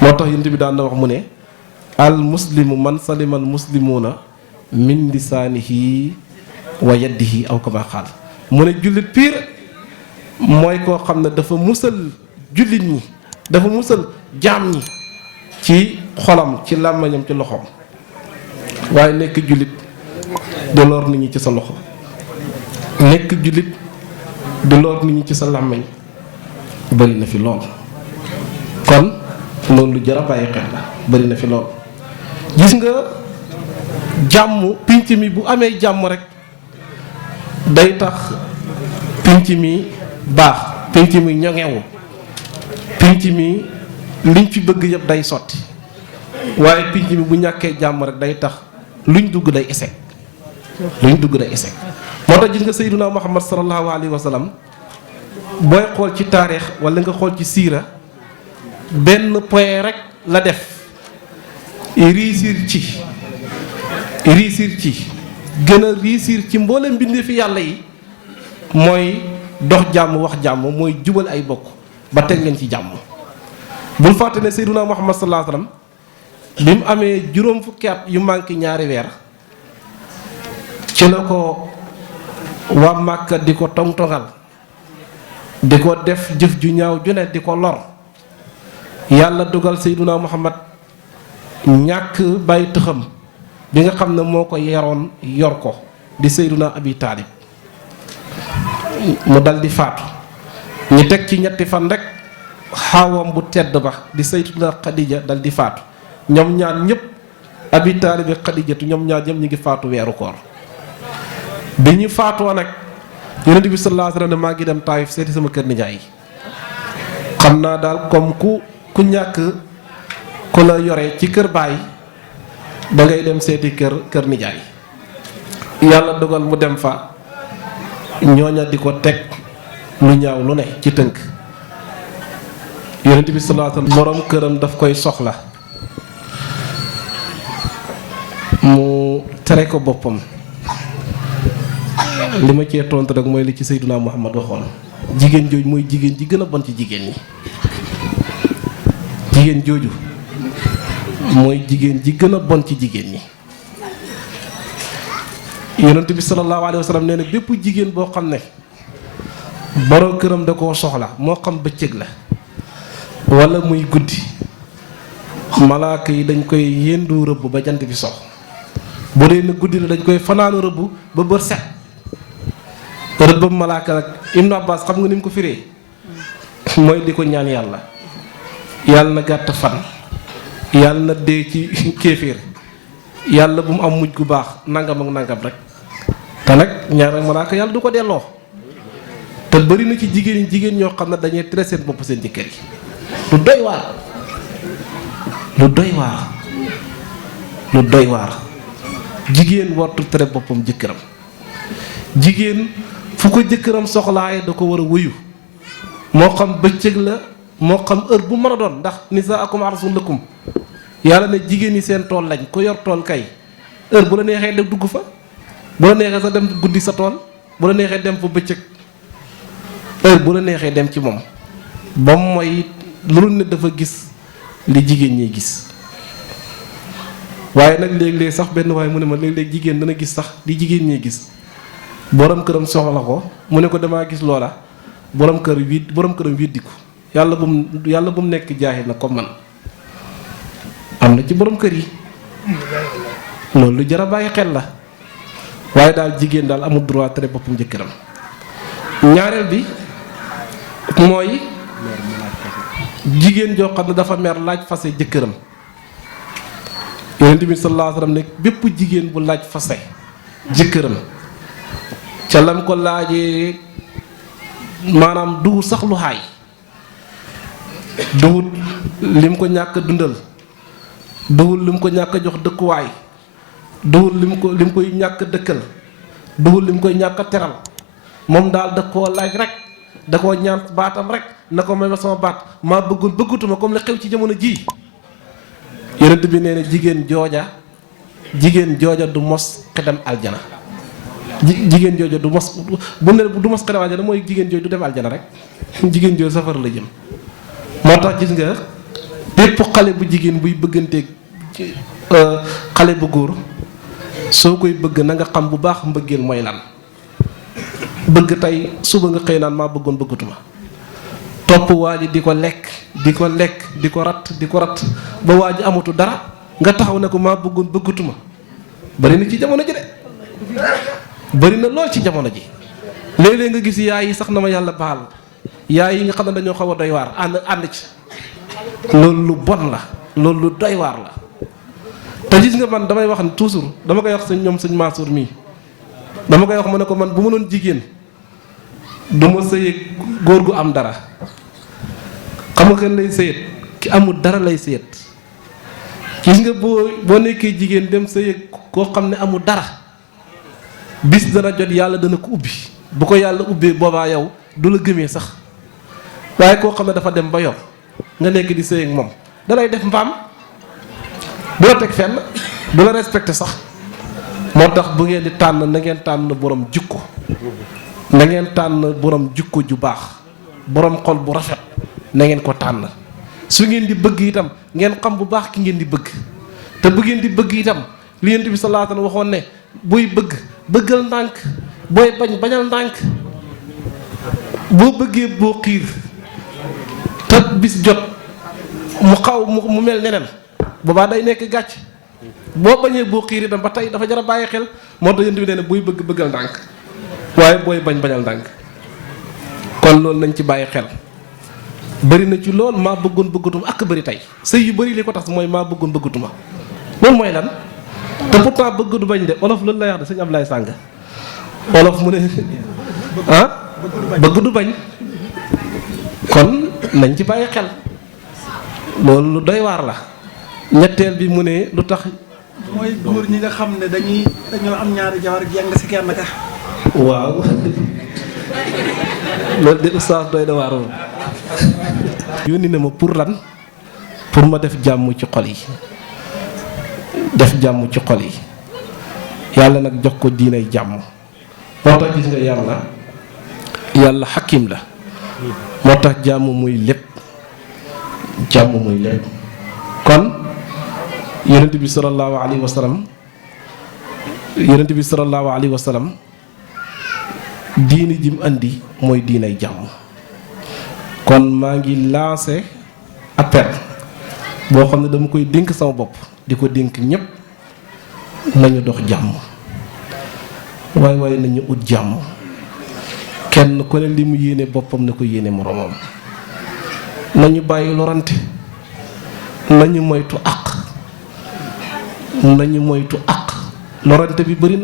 moo tax yonent bi daan na wax mu ne al muslimu man salima al muslimuuna min lisaanihi wa yadihi aw kama qaal. mu ne jullit piir mooy koo xam ne dafa musal jullit ñi, dafa musal jaam ñi ci xolam, ci làmmiñam, ci loxoom. waaye nekk jullit di lor nit ñi ci sa loxo, nekk jullit di lor nit ñi ci sa làmmiñ bari na fi lool. kon loolu lu jar a bàyyi xel la, bari na fi lool. gis nga jàmm, pinc mi bu amee jàmm rek day tax pinc mi baax, pinc mi ñoŋewu, pinc mi liñ fi bëgg yëpp day sotti. waaye pinc mi bu ñàkkee jàmm rek day tax luñ dugg day échec, luñ dugg day échec. moo tax gis nga Seydina Muhammad sallallahu alayhi wa sallam booy xool ci taarix wala nga xool ci siira, benn point rek la def réussir ci gën a réussir ci mboolem mbindee fi yàlla yi, mooy dox jàmm, wax jàmm, mooy jubal ay bokk ba teg leen ci jàmm. bul fàtte ne Seydina Muhammad sallallahu alayhi wa sallam bi mu amee juróom fukki at yu manqué ñaari weer ci la ko waa Màkka di ko tong-tongal, di ko def jëf ju ñaaw ju ne, di ko lor. yàlla dogal Seydina Muhammad ñàkk bàyyi tëxam bi nga xam ne moo ko yaroon yor ko di Seydina Abi Taalib, mu dal di faatu. ñu teg ci ñetti fan rek xaawam bu tedd ba di Seydina Xadija dal di faatu. ñoom ñaar ñëpp, Abi Taalib ak Xadijatu, ñoom ñaar ñëpp ñu ngi faatu weeru koor. bi ñu faatoo nag Yonent bi sallallahu alayhi wa sallam ne maa ngi dem Taayif seeti sama kër nijaay yi. xam naa daal comme ku ñàkk ku la yore ci kër baay da ngay dem seeti kër nijaay. yàlla dogal mu dem fa, ñooña di ko teg lu ñaaw lu ne ci tënk. Yonent bi sallallahu alayhi wa sallam borom këram daf koy soxla, mu tere ko boppam. li ma cee tontu rek mooy li ci Seydina Muhammad waxoon, jigéen jooju mooy jigéen ji gën a bon ci jigéen ñi. jigéen jooju mooy jigéen ji gën a bon ci jigéen ñi. Yonent bi sallallahu alayhi wa sallam nee na bépp jigéen boo xam ne borom këram da koo soxla, moo xam bëccëg la walla muy guddi, malaaka yi dañ koy yendu rëbb ba jant bi sox. bu dee na guddi la dañ koy fanaanu rëbb ba bër set. rëbbam malaaka nag Ibnu Abbas xam nga ni mu ko firee mooy di ko ñaan yàlla, yàlla na gàtt fan, yàlla na dee ci kéeféer, yàlla bu mu am mujj gu baax, nangam ak nangam rek. te nag ñaar ak malaaka yàlla du ko delloo. te bëri na ci jigéen ñoo xam ne dañuy tere seen bopp seen jëkkër yi. lu doy waar, lu doy waar, lu doy waar. jigéen wartu tere boppam jëkkëram. jigéen fu ko jëkkëram soxlaaye da ko war a wuyu, moo xam bëccëg la, moo xam heure bu mën a doon, ndax nisaakum harsun lakum. yàlla ne jigéen ñi seen tool lañ, ko yor tool kay heure bu la neexee dem dugg fa, bu la neexee sa dem guddi sa tool, bu la neexee dem fa bëccëg, heure bu la neexee dem ci moom. ba mooy loolu ne dafa gis li jigéen ñi gis. waaye nag léeg-léeg sax benn waaye mu ne ma léeg-léeg jigéen dana gis sax li jigéen ñi gis. borom këram soxla ko mu ne ko damaa gis loola, borom këram widdi ko. yàlla bu mu nekk jaahil na comme man. am na ci borom kër yi. loolu lu jar a bàyyi xel la. waaye daal jigéen daal amul droit tere boppam jëkkëram. ñaareel bi mooy jigéen joo xam ne dafa mer laaj fase jëkkëram. Yonent bi sallallahu alayhi wa sallam ne bépp jigéen bu laaj fase jëkkëram, ca lam ko laajee maanaam du sax lu xaay, duwul lim ko ñàkk dundal, duwul lim ko ñàkk jox dëkkuwaay, duwul lim koy ñàkk dëkkal, duwul lim koy ñàkk teral. moom daal da koo laaj rek, da koo ñaan baatam rek na ko may ma sama baat maa bëggoon bëggatuma comme la xew ci jamono jii. yonent bi nee na jigéen jooja du mos xedam aljana. jigéen jooja du mos bu ne du mos xedam aljana mooy jigéen jooju du dem aljana rek jigéen jooju safara la jëm. moo tax gis nga bépp xale bu jigéen buy bëgganteeg xale bu góor soo koy bëgg na nga xam bu baax mbëggeel mooy lan. bëgg tey suba nga xëy naan maa bëggoon bëggatuma, topp waa ji di ko lekk di ko lekk di ko rat ba waa ji amatu dara nga taxaw ne ko maa bëggoon bëggatuma. bari na ci jamono ji de, bari na lool ci jamono ji. léeg-léeg nga gis yaay yi sax na ma yàlla baal, yaay yi nga xam ne dañoo xaw a doy waar ànd ci loolu lu bon la, loolu lu doy waar la. te gis nga man damay wax ne toujours dama koy wax sëñ Mansour mii, dama koy wax ma ne ko man bu ma doon jigéen du ma sëyeeg góor gu am dara. xam nga kan lay sëyet ki amul dara lay sëyet. gis nga boo nekkee jigéen dem sëyeeg koo xam ne amul dara, bis dana jot yàlla dana ko ubbi. bu ko yàlla ubbee boobaa yow du la gëmee sax. waaye koo xam ne dafa dem ba yor nga nekk di sëyeeg moom dalay def mbaam, du la teg fenn, du la respecté sax. moo tax bu ngeen di tànn na ngeen tànn borom jikko, na ngeen tànn borom jikko ju baax, borom xol bu rafet na ngeen ko tànn. su ngeen di bëgg itam ngeen xam bu baax ki ngeen di bëgg. te bu ngeen di bëgg itam li Yonent bi sallallahu alayhi wa sallam waxoon ne buy bëgg bëggal ndànk, booy bañal ndànk. boo bëggee boo xiir te bis jot mu mel neneen boobaa day nekk gàcc. boo bañee boo xiir itam ba tey dafa jar a bàyyi xel. moo tax Yonent bi nee na buy bëgg bëggal ndànk waaye booy bañal ndànk. kon loolu nañ ci bàyyi xel. bëri na ci lool maa bëggoon bëggatuma ak bëri tey sëy yu bëri li ko tax mooy maa bëggoon bëggatuma. loolu mooy lan te pourtant bëgg du bañ de olof loolu lay wax de sëñ Ablaye Sàng olof mu ne bëgg du bañ. kon nañ ci bàyyi xel loolu lu doy waar la. ñetteel bi mu ne lu tax. mooy góor ñi nga xam ne dañoo am ñaari jabar jàng si kenn ka. waaw loolu de oustaz doy na waar moom. yónni na ma pour lan, pour ma def jàmm ci xol yi, def jàmm ci xol yi. yàlla nag jox ko diinay jàmm. moo tax gis nga yàlla xakim la. moo tax jàmm muy lépp, jàmm muy lépp. kon yonent bi sallallahu alayhi wa sallam diini ji mu andi mooy diinay jàmm. kon maa ngi lancé appel boo xam ne dama koy dénk sama bopp di ko dénk ñépp. nañu dox jàmm, waaye nañu ut jàmm. kenn ku ne li mu yéene boppam na ko yéene moroomam. nañu bàyyi lorante, nañu moytu àq, lorante bi bëri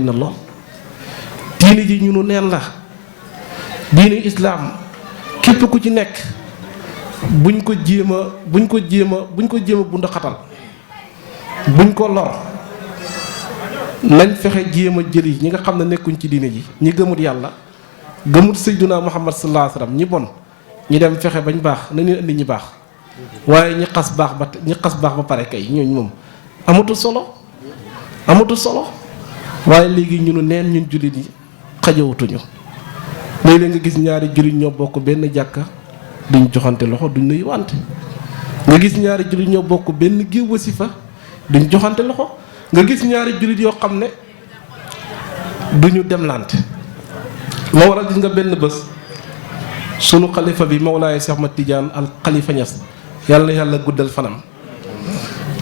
na lool, diine ji ñu nu neen la. diine islaam képp ku ci nekk buñ ko jéem a bund xatal, buñ ko lor. nañ fexe jéem a jëli ñi nga xam ne nekkuñ ci diine ji, ñi gëmut yàlla, gëmut Seydina Muhammad sallallahu alayhi wa sallam, ñi bon ñi dem fexe bañ baax nañu indi ñi baax. waaye ñi xas baax ba pare kay ñooñu moom amatul solo. waaye léegi ñunu neen ñun jullit yi xajawutuñu. léeg-léeg nga gis ñaari jullit ñoo bokk benn jàkka duñ joxante loxo, duñ nuyu wante. nga gis ñaari jullit ñoo bokk benn géew wasifa duñ joxante loxo. nga gis ñaari jullit yoo xam ne duñu demlante. moo waral gis nga benn bés sunu xalifa bi Mawlaay Cheikh Ahmad Tidiane al Khalifa Niass yàlla na yàlla guddal fanam,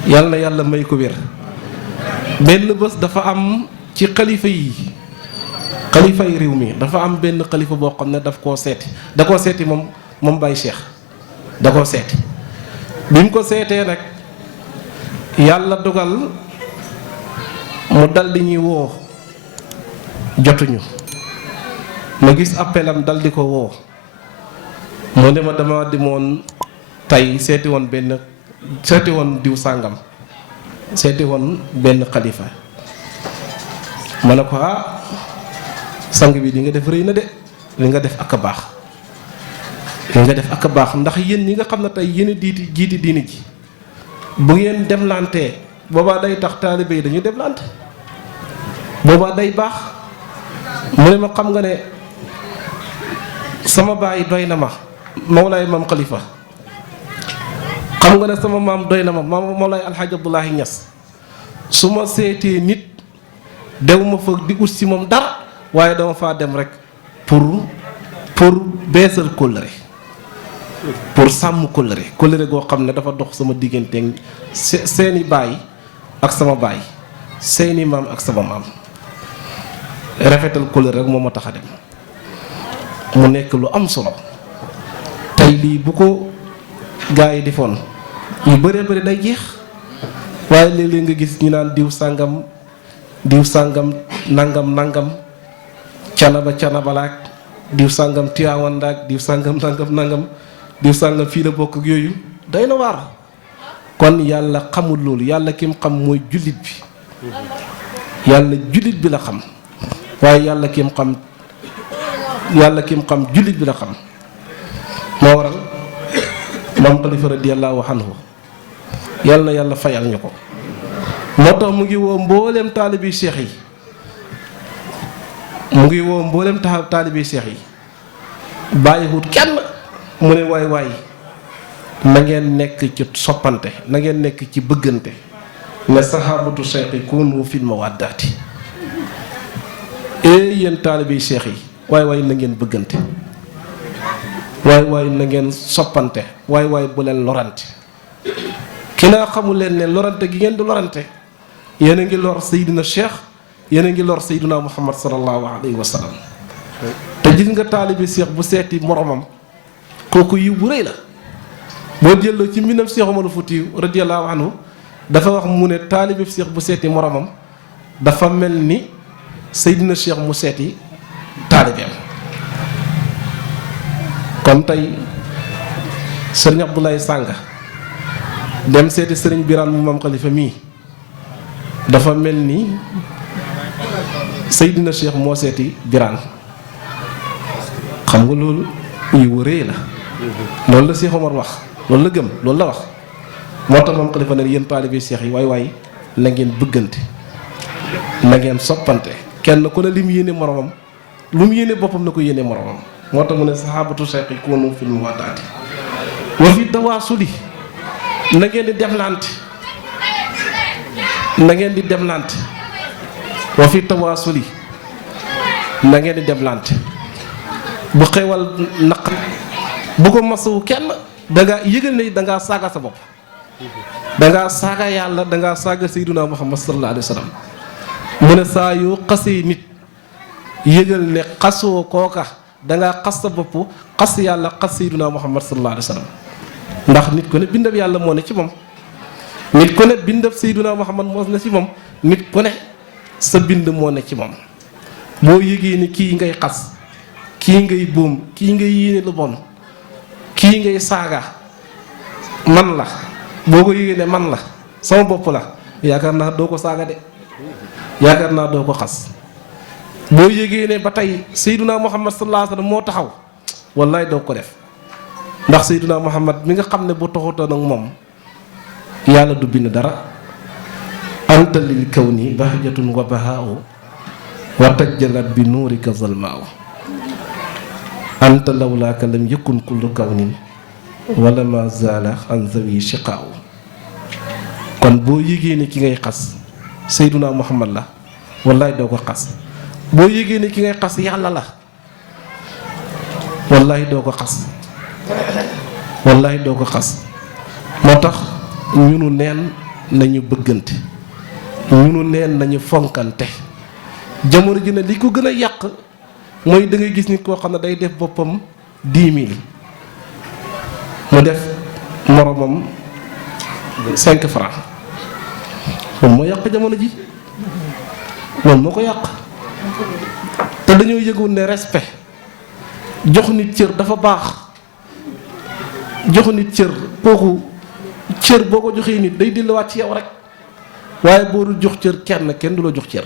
yàlla na yàlla may ko wér. benn bés dafa am ci xalifa yi réew mi dafa am benn xalifa boo xam ne da koo seeti moom Baye Cheikh da koo seeti. bi mu ko seetee nag yàlla dogal mu dal di ñuy woo jotuñu. ma gis appelam dal di ko woo mu ne ma dama demoon tey seeti woon diw sàngam seeti woon benn xalifa ma ne ko sang bi li nga def rëy na de li nga def ak a baax li nga def ak a baax ndax yéen ñi nga xam ne tey yéen a jiiti diini ji bu ngeen demlantee boobaa day tax taalibe yi dañuy demlante boobaa day baax mu ne ma xam nga ne sama baay doy na ma Mawlaay Maam Khalifa xam nga ne sama maam doy na ma Mawlaay Alxaaji Abdoulahi Ñas su ma seetee nit dew ma fa di ut si moom dara waaye dama faa dem rek pour beesal kóllëre pour sàmm kóllëre goo xam ne dafa dox sama diggante seeni baay ak sama baay seeni maam ak sama maam rafetal kóllëre rek moo ma tax a dem mu nekk lu am solo tey lii bu ko gaa yi defoon yu bëree bëri day jeex waaye léeg-léeg nga gis ñu naan diw sàngam nangam canabalaak diw sàngam Tiwaawan diw sàngam nangam diw sàngam fii la bokk ak yooyu day na waar. kon yàlla xamul loolu yàlla kim xam mooy jullit bi yàlla jullit bi la xam waaye yàlla kim xam jullit bi la xam moo waral Maam Khalifa radiyallahu anhu yàlla na yàlla fayal ñu ko. moo tax mu ngi woo mbooleem taalibi seex yi bàyyiwut kenn mu ne waay na ngeen nekk ci soppante na ngeen nekk ci bëggante ne sahabatu seexi kunu fil mawaddaati yéen taalibi seex yi waay na ngeen bëggante waay na ngeen soppante waay bu leen lorante ki naa xamul leen ne lorante gi ngeen di lorante yéen a ngi lor Seydina Cheikh yéen a ngi lor Seydina Muhammad sallallahu alayhi wa sallam te gis nga taalibi Cheikh bu seeti moromam kooku yiw bu rëy la. boo jëloo ci mbindam Cheikh Omarul Fuutiyu radiyallahu anhu dafa wax mu ne taalibi Cheikh bu seeti moromam dafa mel ni Seydina Cheikh mu seeti taalibeem. kon tey sëriñ Abdoulaye Sanga dem seeti sëriñ Birane mu Maam Khalifa mii dafa mel ni Seydina Cheikh moo seeti Birane xam nga loolu yu wëree la loolu la Cheikh Omar wax loolu la gëm loolu la wax moo tax Maam Khalifa ne yéen taalibe Cheikh yi waay na ngeen bëggante na ngeen soppante kenn ku ne li mu yéene moromam lu mu yéene boppam na ko yéene moromam moo tax mu ne sahabatu Cheikh yi kunu fil mawaddaati wa fi tawaasuli na ngeen di demlante wa fi tawaasuli na ngeen di demlante bu xewal naq bu ko masawu kenn dangaa yëgal ne dangaa saaga sa bopp dangaa saaga yàlla dangaa saaga Seydina Muhammad sallallahu alayhi wa sallam mu ne saa yoo xasee nit yëgal ne xasoo kooka dangaa xas sa bopp xas yàlla xas Seydina Muhammad sallallahu alayhi wa sallam ndax nit ku ne bindab yàlla moo ne ci moom nit ku ne bindab Seydina Muhammad moo ne ci moom nit ku ne sa bind moo ne ci moom boo yëgee ni kii ngay xas kii ngay boom kii ngay yéene lu bon kii ngay saaga man la boo ko yëgee ne man la sama bopp la yaakaar naa doo ko saaga de yaakaar naa doo ko xas boo yëgee ne ba tey Seydina Muhammad sallallahu alayhi wa sallam moo taxaw wallaay doo ko def ndax Seydina Muhammad mi nga xam ne bu taxutoon ak moom yàlla du bind dara anta lil kawni bahjatun wa bahaa'u wa tajjalat bi nuurika zalmaa'u anta lawlaaka lam yakun kullu kawnin wala ma zaala an zawi shiqaa'u kon boo yëgee ne ki ngay xas Seydina Muhammad la wallaay doo ko xas boo yëgee ne ki ngay xas yàlla la wallaay doo ko xas wallaay doo ko xas moo tax ñunu neen nañu bëggante ñunu neen nañu fonkante jamono ji ne li ko gën a yàq mooy da ngay gis nit koo xam ne day def boppam 10 000 mu def moromam 5 francs moom moo yàq jamono ji moom moo ko yàq te dañoo yëgoon ne respect jox nit cër dafa baax joxu nit cër kooku cër boo ko joxee nit day delluwaat ci yow rek waaye boo dul jox cër kenn du la jox cër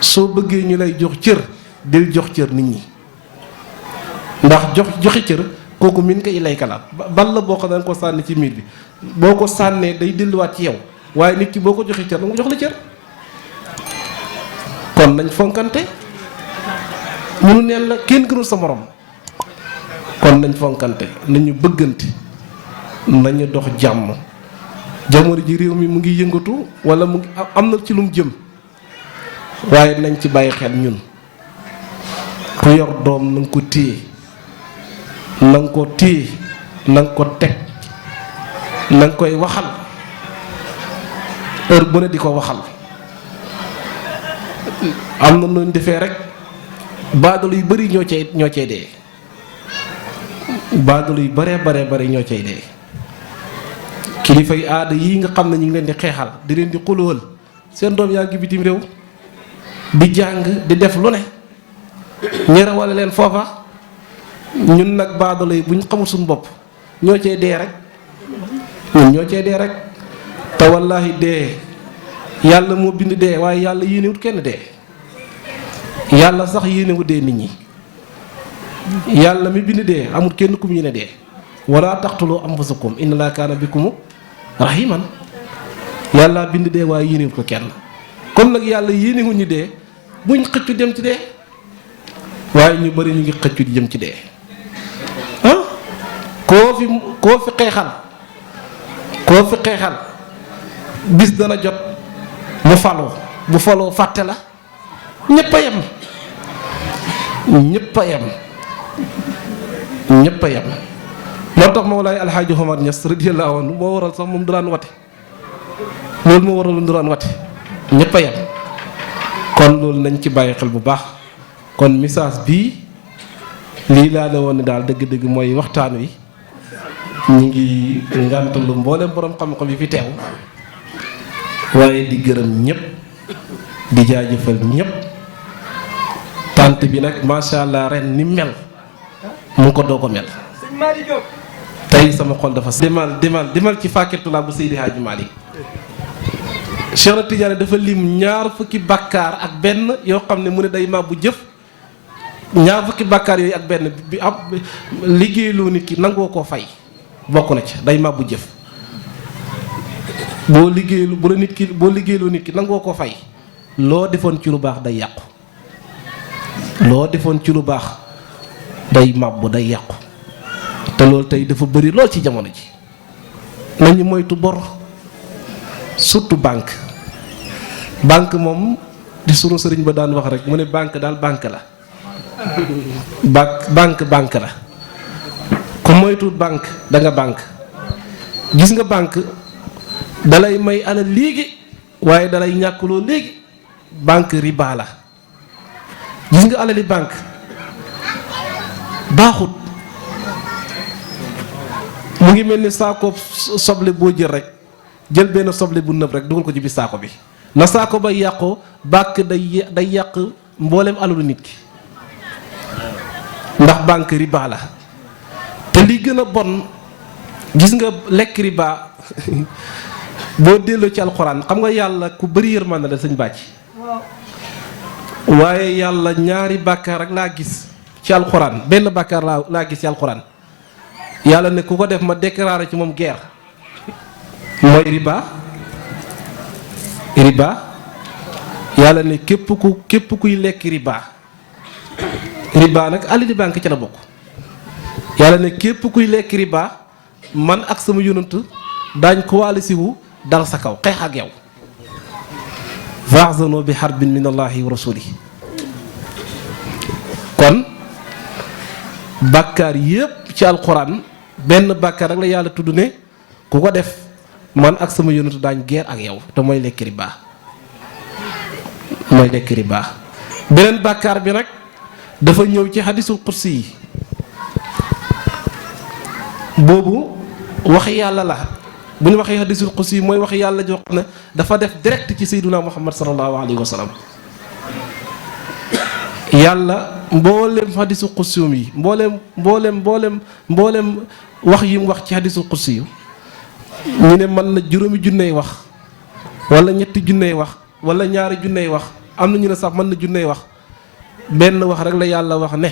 soo bëggee ñu lay jox cër del jox cër nit ñi ndax joxe cër kooku min ko ilay kalaat bal la boo xam ne ko sànni ci miir bi boo ko sànnee day delluwaat ci yow waaye nit ki boo ko joxee cër da nga jox la cër kon nañ fonkante munu neen la kenn gënul sa morom kon nañ fonkante nañu bëggante nañu dox jàmm jamono ji réew mi mu ngi yëngatu wala mu ngi am na ci lum jëm waaye nañ ci bàyyi xel ñun ku yor doom na nga ko téye na nga ko téye na nga ko teg na nga koy waxal heure bu ne di ko waxal am na nuñ defee rek baadalo yu bari ñoo cay dee baadalo yu bare ñoo cay dee kilifay aada yii nga xam ne ñu ngi leen di xeexal di leen di xulóol seen doom yaa ngi bitim réew di jàng di def lu ne ñere wala leen foofa ñun nag baadalo yi bu ñu xamul suñu bopp ñoo cay dee rek ñun ñoo cay dee rek te wallaahi dee yàlla moo bind dee waaye yàlla yéenewut kenn dee yàlla sax yéenewu dee nit ñi yàlla mi bind dee amul kenn kum yéene dee wala taqtulu anfusakum inna laa kaana bikum rahiman yàlla bind dee waaye yéenewut ko kenn comme nag yàlla yéenewut ñu dee buñ xëccu dem ci dee waaye ñu bari ñu ngi xëccu di jëm ci dee koo fi xeexal bis dana jot mu faloo bu faloo fàtte la ñépp a yem moo tax Mawlaay Alxaaji Omar Ñas radiyallaahu anhu moo waral sax moom du daan wate loolu moo waral du daan wate ñépp a yem kon loolu nañ ci bàyyi xel bu baax kon message bii lii laa ne woon ne daal dëgg-dëgg mooy waxtaan wi ñu ngi ngàntalu mboolem borom xam-xam yi fi teew waaye di gërëm ñëpp di jaajëfal ñëpp tant bi nag macha allah ren ni mel mu ko doo ko mel tey sama xol dafa demal ci fàkketulaa bu Seydi Hadji Malick Cheikh na Tidiane dafa lim ñaar fukki bàkkaar ak benn yoo xam ne mu ne day màbbu jëf ñaar fukki bàkkaar yooyu ak benn bi am liggéeyloo nit ki nangoo koo fay bokk na ci day màbbu jëf boo liggéeyloo nit ki nangoo koo fay loo defoon ci lu baax day yàqu loo defoon ci lu baax day màbbu day yàqu te loolu tey dafa bëri lool ci jamono ji nañu moytu bor surtout banque moom di sunu sëriñ ba daan wax rek mu ne banque daal banque la banque la ku moytu banque da nga banque gis nga banque dalay may alal léegi waaye dalay ñàkkuloo léegi banque riba la gis nga alali banque baaxut mu ngi mel ni saako soble boo jël rek jël benn soble bu nëb rek dugal ko ci biir saako bi na saako bay yàqoo banque day yàq mboolem alalu nit ki ndax banque riba la te li gën a bon gis nga lekk riba boo delloo ci alxuraan xam nga yàlla ku bëri yërmande la sëñ bàcc waaye yàlla ñaari bàkkaar rek laa gis ci alxuraan benn bàkkaar laa gis ci alxuraan yàlla ne ku ko def ma déclaré ci moom guerre mooy riba yàlla ne képp kuy lekk riba nag alali banque ci la bokk yàlla ne képp kuy lekk riba man ak sama yonant daañ coalition wu dal sa kaw xeex ak yow fa'zanu bi harbin min allahi wa rasulihi kon bàkkaar yépp ci alxuraan benn bàkkaar rek la yàlla tudd ne ku ko def man ak sama yonent daañ guerre ak yow te mooy lekk riba beneen bàkkaar bi nag dafa ñëw ci hadisul qudsi yi boobu wax yàlla la bu ñu waxee hadisul qudsi yi mooy wax yàlla joo xam ne dafa def direct ci sayyiduna muhammad sallallahu alayhi wa sallam yàlla mboolem hadisu xusum yi mboolem wax yi mu wax ci hadisu xus yu ñu ne mën na juróomi junney wax wala ñetti junney wax wala ñaari junney wax am na ñu ne sax mën na junney wax benn wax rek la yàlla wax ne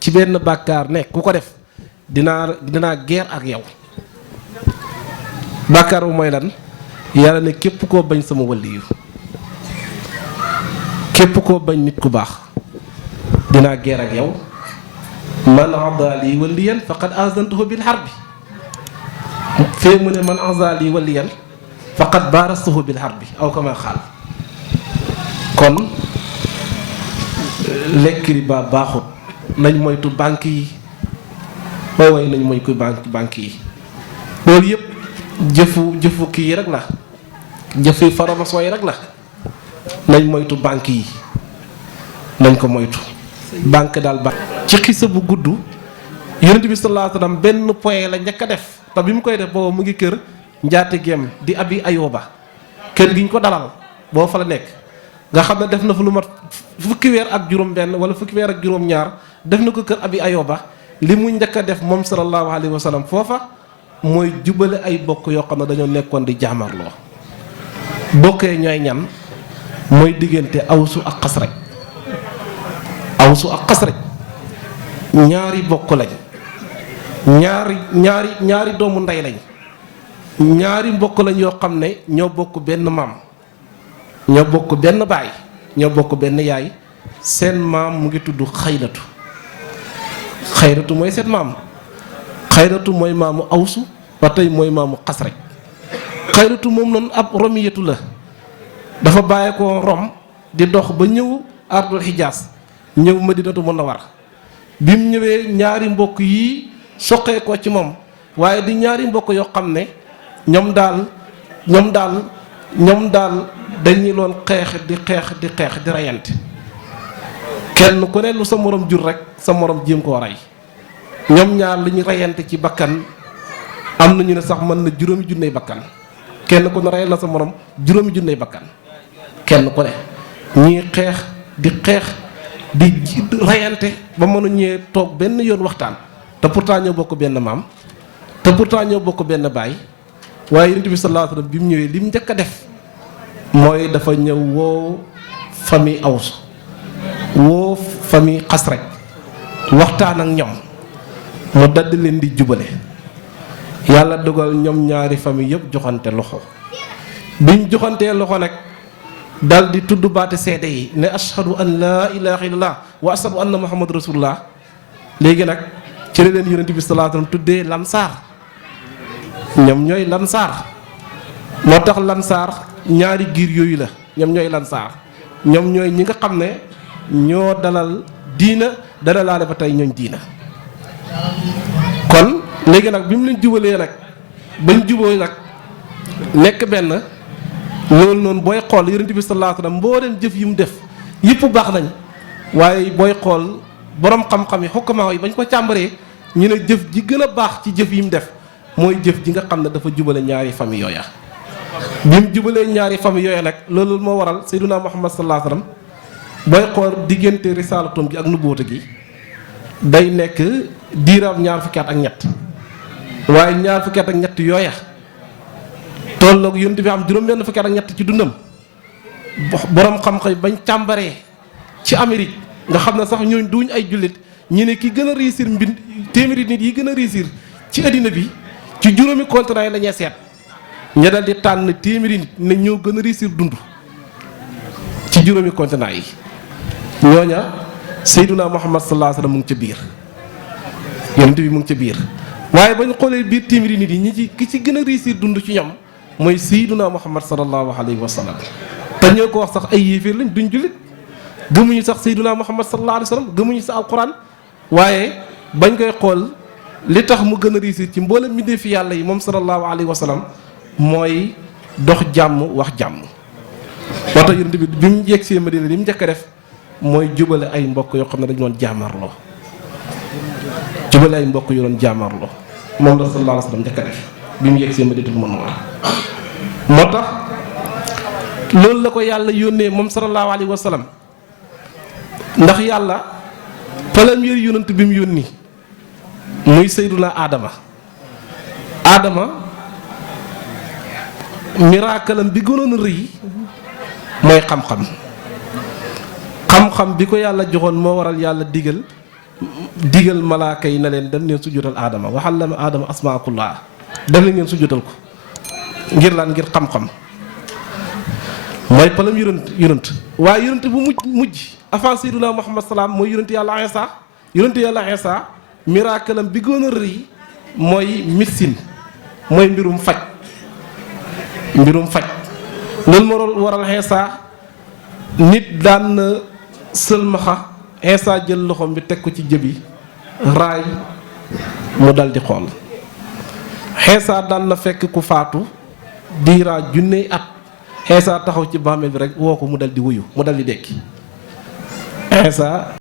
ci benn bàkkaar ne ku ko def dinaa geer ak yow. bàkkaar bu mooy lan? yàlla ne képp koo bañ sama waliyu, képp koo bañ nit ku baax dinaa geer ak yow. man adali waliyan faqad azantuhu bil harbi, fee mu ne man adali waliyan faqad baarastuhu bil harbi aw kama xaal. kon lekk riba baaxut, nañ moytu banque yi, way nañ moy ko banque yi. loolu yëpp jëfu kii yi rek la, jëfi faramason yi rek la. nañ moytu banque yi, nañ ko moytu. banque daal ba ci xisa bu gudd yonent bi sallallahu alayhi wasallam benn point la njëkk a def te bi mu koy def boobu mu ngi kër njaatigeem di Abi Ayyuba, kër gi ñu ko dalal boo fa la nekk nga xam ne def na fa lu mat fukki weer ak juróom benn wala fukki weer ak juróom ñaar def na ko kër Abi Ayyuba. li mu njëkk a def moom sallallahu alayhi wasallam foofa mooy jubale ay bokk yoo xam ne dañoo nekkoon di jaamarloo. bokkee ñooy ñan? mooy diggante Awsu ak Xasraj. Awsu ak Xasraj ñaari bokk lañ, ñaari doomu ndey lañ, ñaari mbokk lañ yoo xam ne ñoo bokk benn maam, ñoo bokk benn baay, ñoo bokk benn yaay. seen maam mu ngi tudd Xaylatu. Xayratu mooy seen maam. Xayratu mooy maamu Awsu ba tey mooy maamu Xasraj. Xayratu moom noonu ab romiyatu la, dafa bàyyi ko Rom di dox ba ñëw ardul Hijaas, ñëw Madinatu Munawwara. bi mu ñëwee ñaari mbokk yii soqee ko ci moom, waaye di ñaari mbokk yoo xam ne ñoom daal dañuy loon xeex di reyante. kenn ku ne lu sa morom jur rek sa morom jéem koo rey. ñoom ñaar li ñu reyante ci bakkan am na ñu ne sax mën na juróomi junney bakkan. kenn ku ne reyal na sa morom juróomi junney bakkan. kenn ku ne ñii xeex di reyante ba mënuñee toog benn yoon waxtaan, te pourtant ñoo bokk benn maam, te pourtant ñoo bokk benn baay. waaye Yonent bi sallallahu alayhi wasallam bi mu ñëwee li mu njëkk a def mooy dafa ñëw woo famille Awsu, woo famille Xasraj, waxtaan ak ñoom, mu daldi leen di jubale. yàlla dogal ñoom ñaari famille yëpp joxante loxo. biñ joxantee loxo nag dal di tudd baati seede yi ne ashhadu an laa ilaaha illallah wa ashhadu anna muhammad rasulullah. léegi nag ci la leen Yonent bi sallallahu alayhi wasallam tuddee lansaar. ñoom ñooy lansaar. moo tax lansaar ñaari giir yooyu la, ñoom ñooy lansaar. ñoom ñooy ñi nga xam ne ñoo dalal diina dalalaale ba tey ñooñ diina. kon léegi nag bi mu leen jubalee nag bañ juboo nag nekk benn, loolu noonu booy xool Yonent bi sallallahu alayhi wasallam mbooleem jëf yi mu def yëpp baax nañ, waaye booy xool borom xam-xam yi xukkamaa yi bañ ko càmbaree ñu ne jëf ji gën a baax ci jëf yi mu def mooy jëf ji nga xam ne dafa jubale ñaari famille yooya. bi mu jubalee ñaari famille yooya nag loolu moo waral Seydina Muhammad sallallahu alayhi wasallam booy xool diggante risaalatum gi ak nubuwwata gi day nekk diiraam ñaar fukki at ak ñett. waaye ñaar fukki at ak ñett yooya tolloog Yonent bi am juróom-benn fukki at ak ñett ci dundam. borom xam-xam bañ càmbaree ci Amérique nga xam ne sax ñooñ duñ ay jullit, ñu ne ki gën a réussir téeméeri nit yi gën a réussir ci addina bi ci juróomi continent yi la ñuy seet. ña dal di tànn téeméeri nit ne ñoo gën a réussir dund ci juróomi continent yi. ñooña Seydina Muhammad sallallahu alayhi wasallam mu ngi ca biir, Yonent bi mu ngi ca biir. waaye bañ xoolee biir téeméeri nit yi ki ci gën a réussir dund ci ñoom mooy Seydina Muhammad sallallahu alayhi wasallam. te ñoo ko wax sax ay yéeféer lañ, duñ jullit, gëmuñu sax Seydina Muhammad sallallahu alayhi wasallam, gëmuñu sax alquran. waaye bañ koy xool li tax mu gën a réussir ci mboolem mbindeef fi yàlla yi moom sallallahu alayhi wasallam mooy dox jàmm wax jàmm. moo tax Yonent bi mu yegsee Madina li mu njëkk a def mooy jubale ay mbokk yoo xam ne dañu doon jaamarloo. jubale ay mbokk yu doon jaamarloo moom la sallallahu alayhi wasallam njëkk a def bi mu yegsee Madinatul Munawwara. moo tax loolu la ko yàlla yónnee moom sallallahu alayhi wasallam, ndax yàlla premier yonent bi mu yónni muy Seyduna Adama miracle am bi gënoon a rëy mooy xam-xam bi ko yàlla joxoon moo waral yàlla digal malaaka yi na leen dem leen sujjóotal Adama wa allama Adama asmaa kullaha dem leen ngeen sujjóotal ko ngir lan ngir xam-xam mooy palam yonent waaye yonent bu mujj avant Seydina Muhammad salaam mooy yonent yàlla Isa miracle am bi gën a rëy mooy médecine mooy mbirum faj loolu moo waral Isa nit daan na sëlmaxa Isa jël loxoom bi teg ko ci jëbi raay mu dal di xool Isa daan na fekk ku faatu diiraa junney at Isa taxaw ci bàmmeel bi rek woo ko mu dal di wuyu mu dal di dekki Isa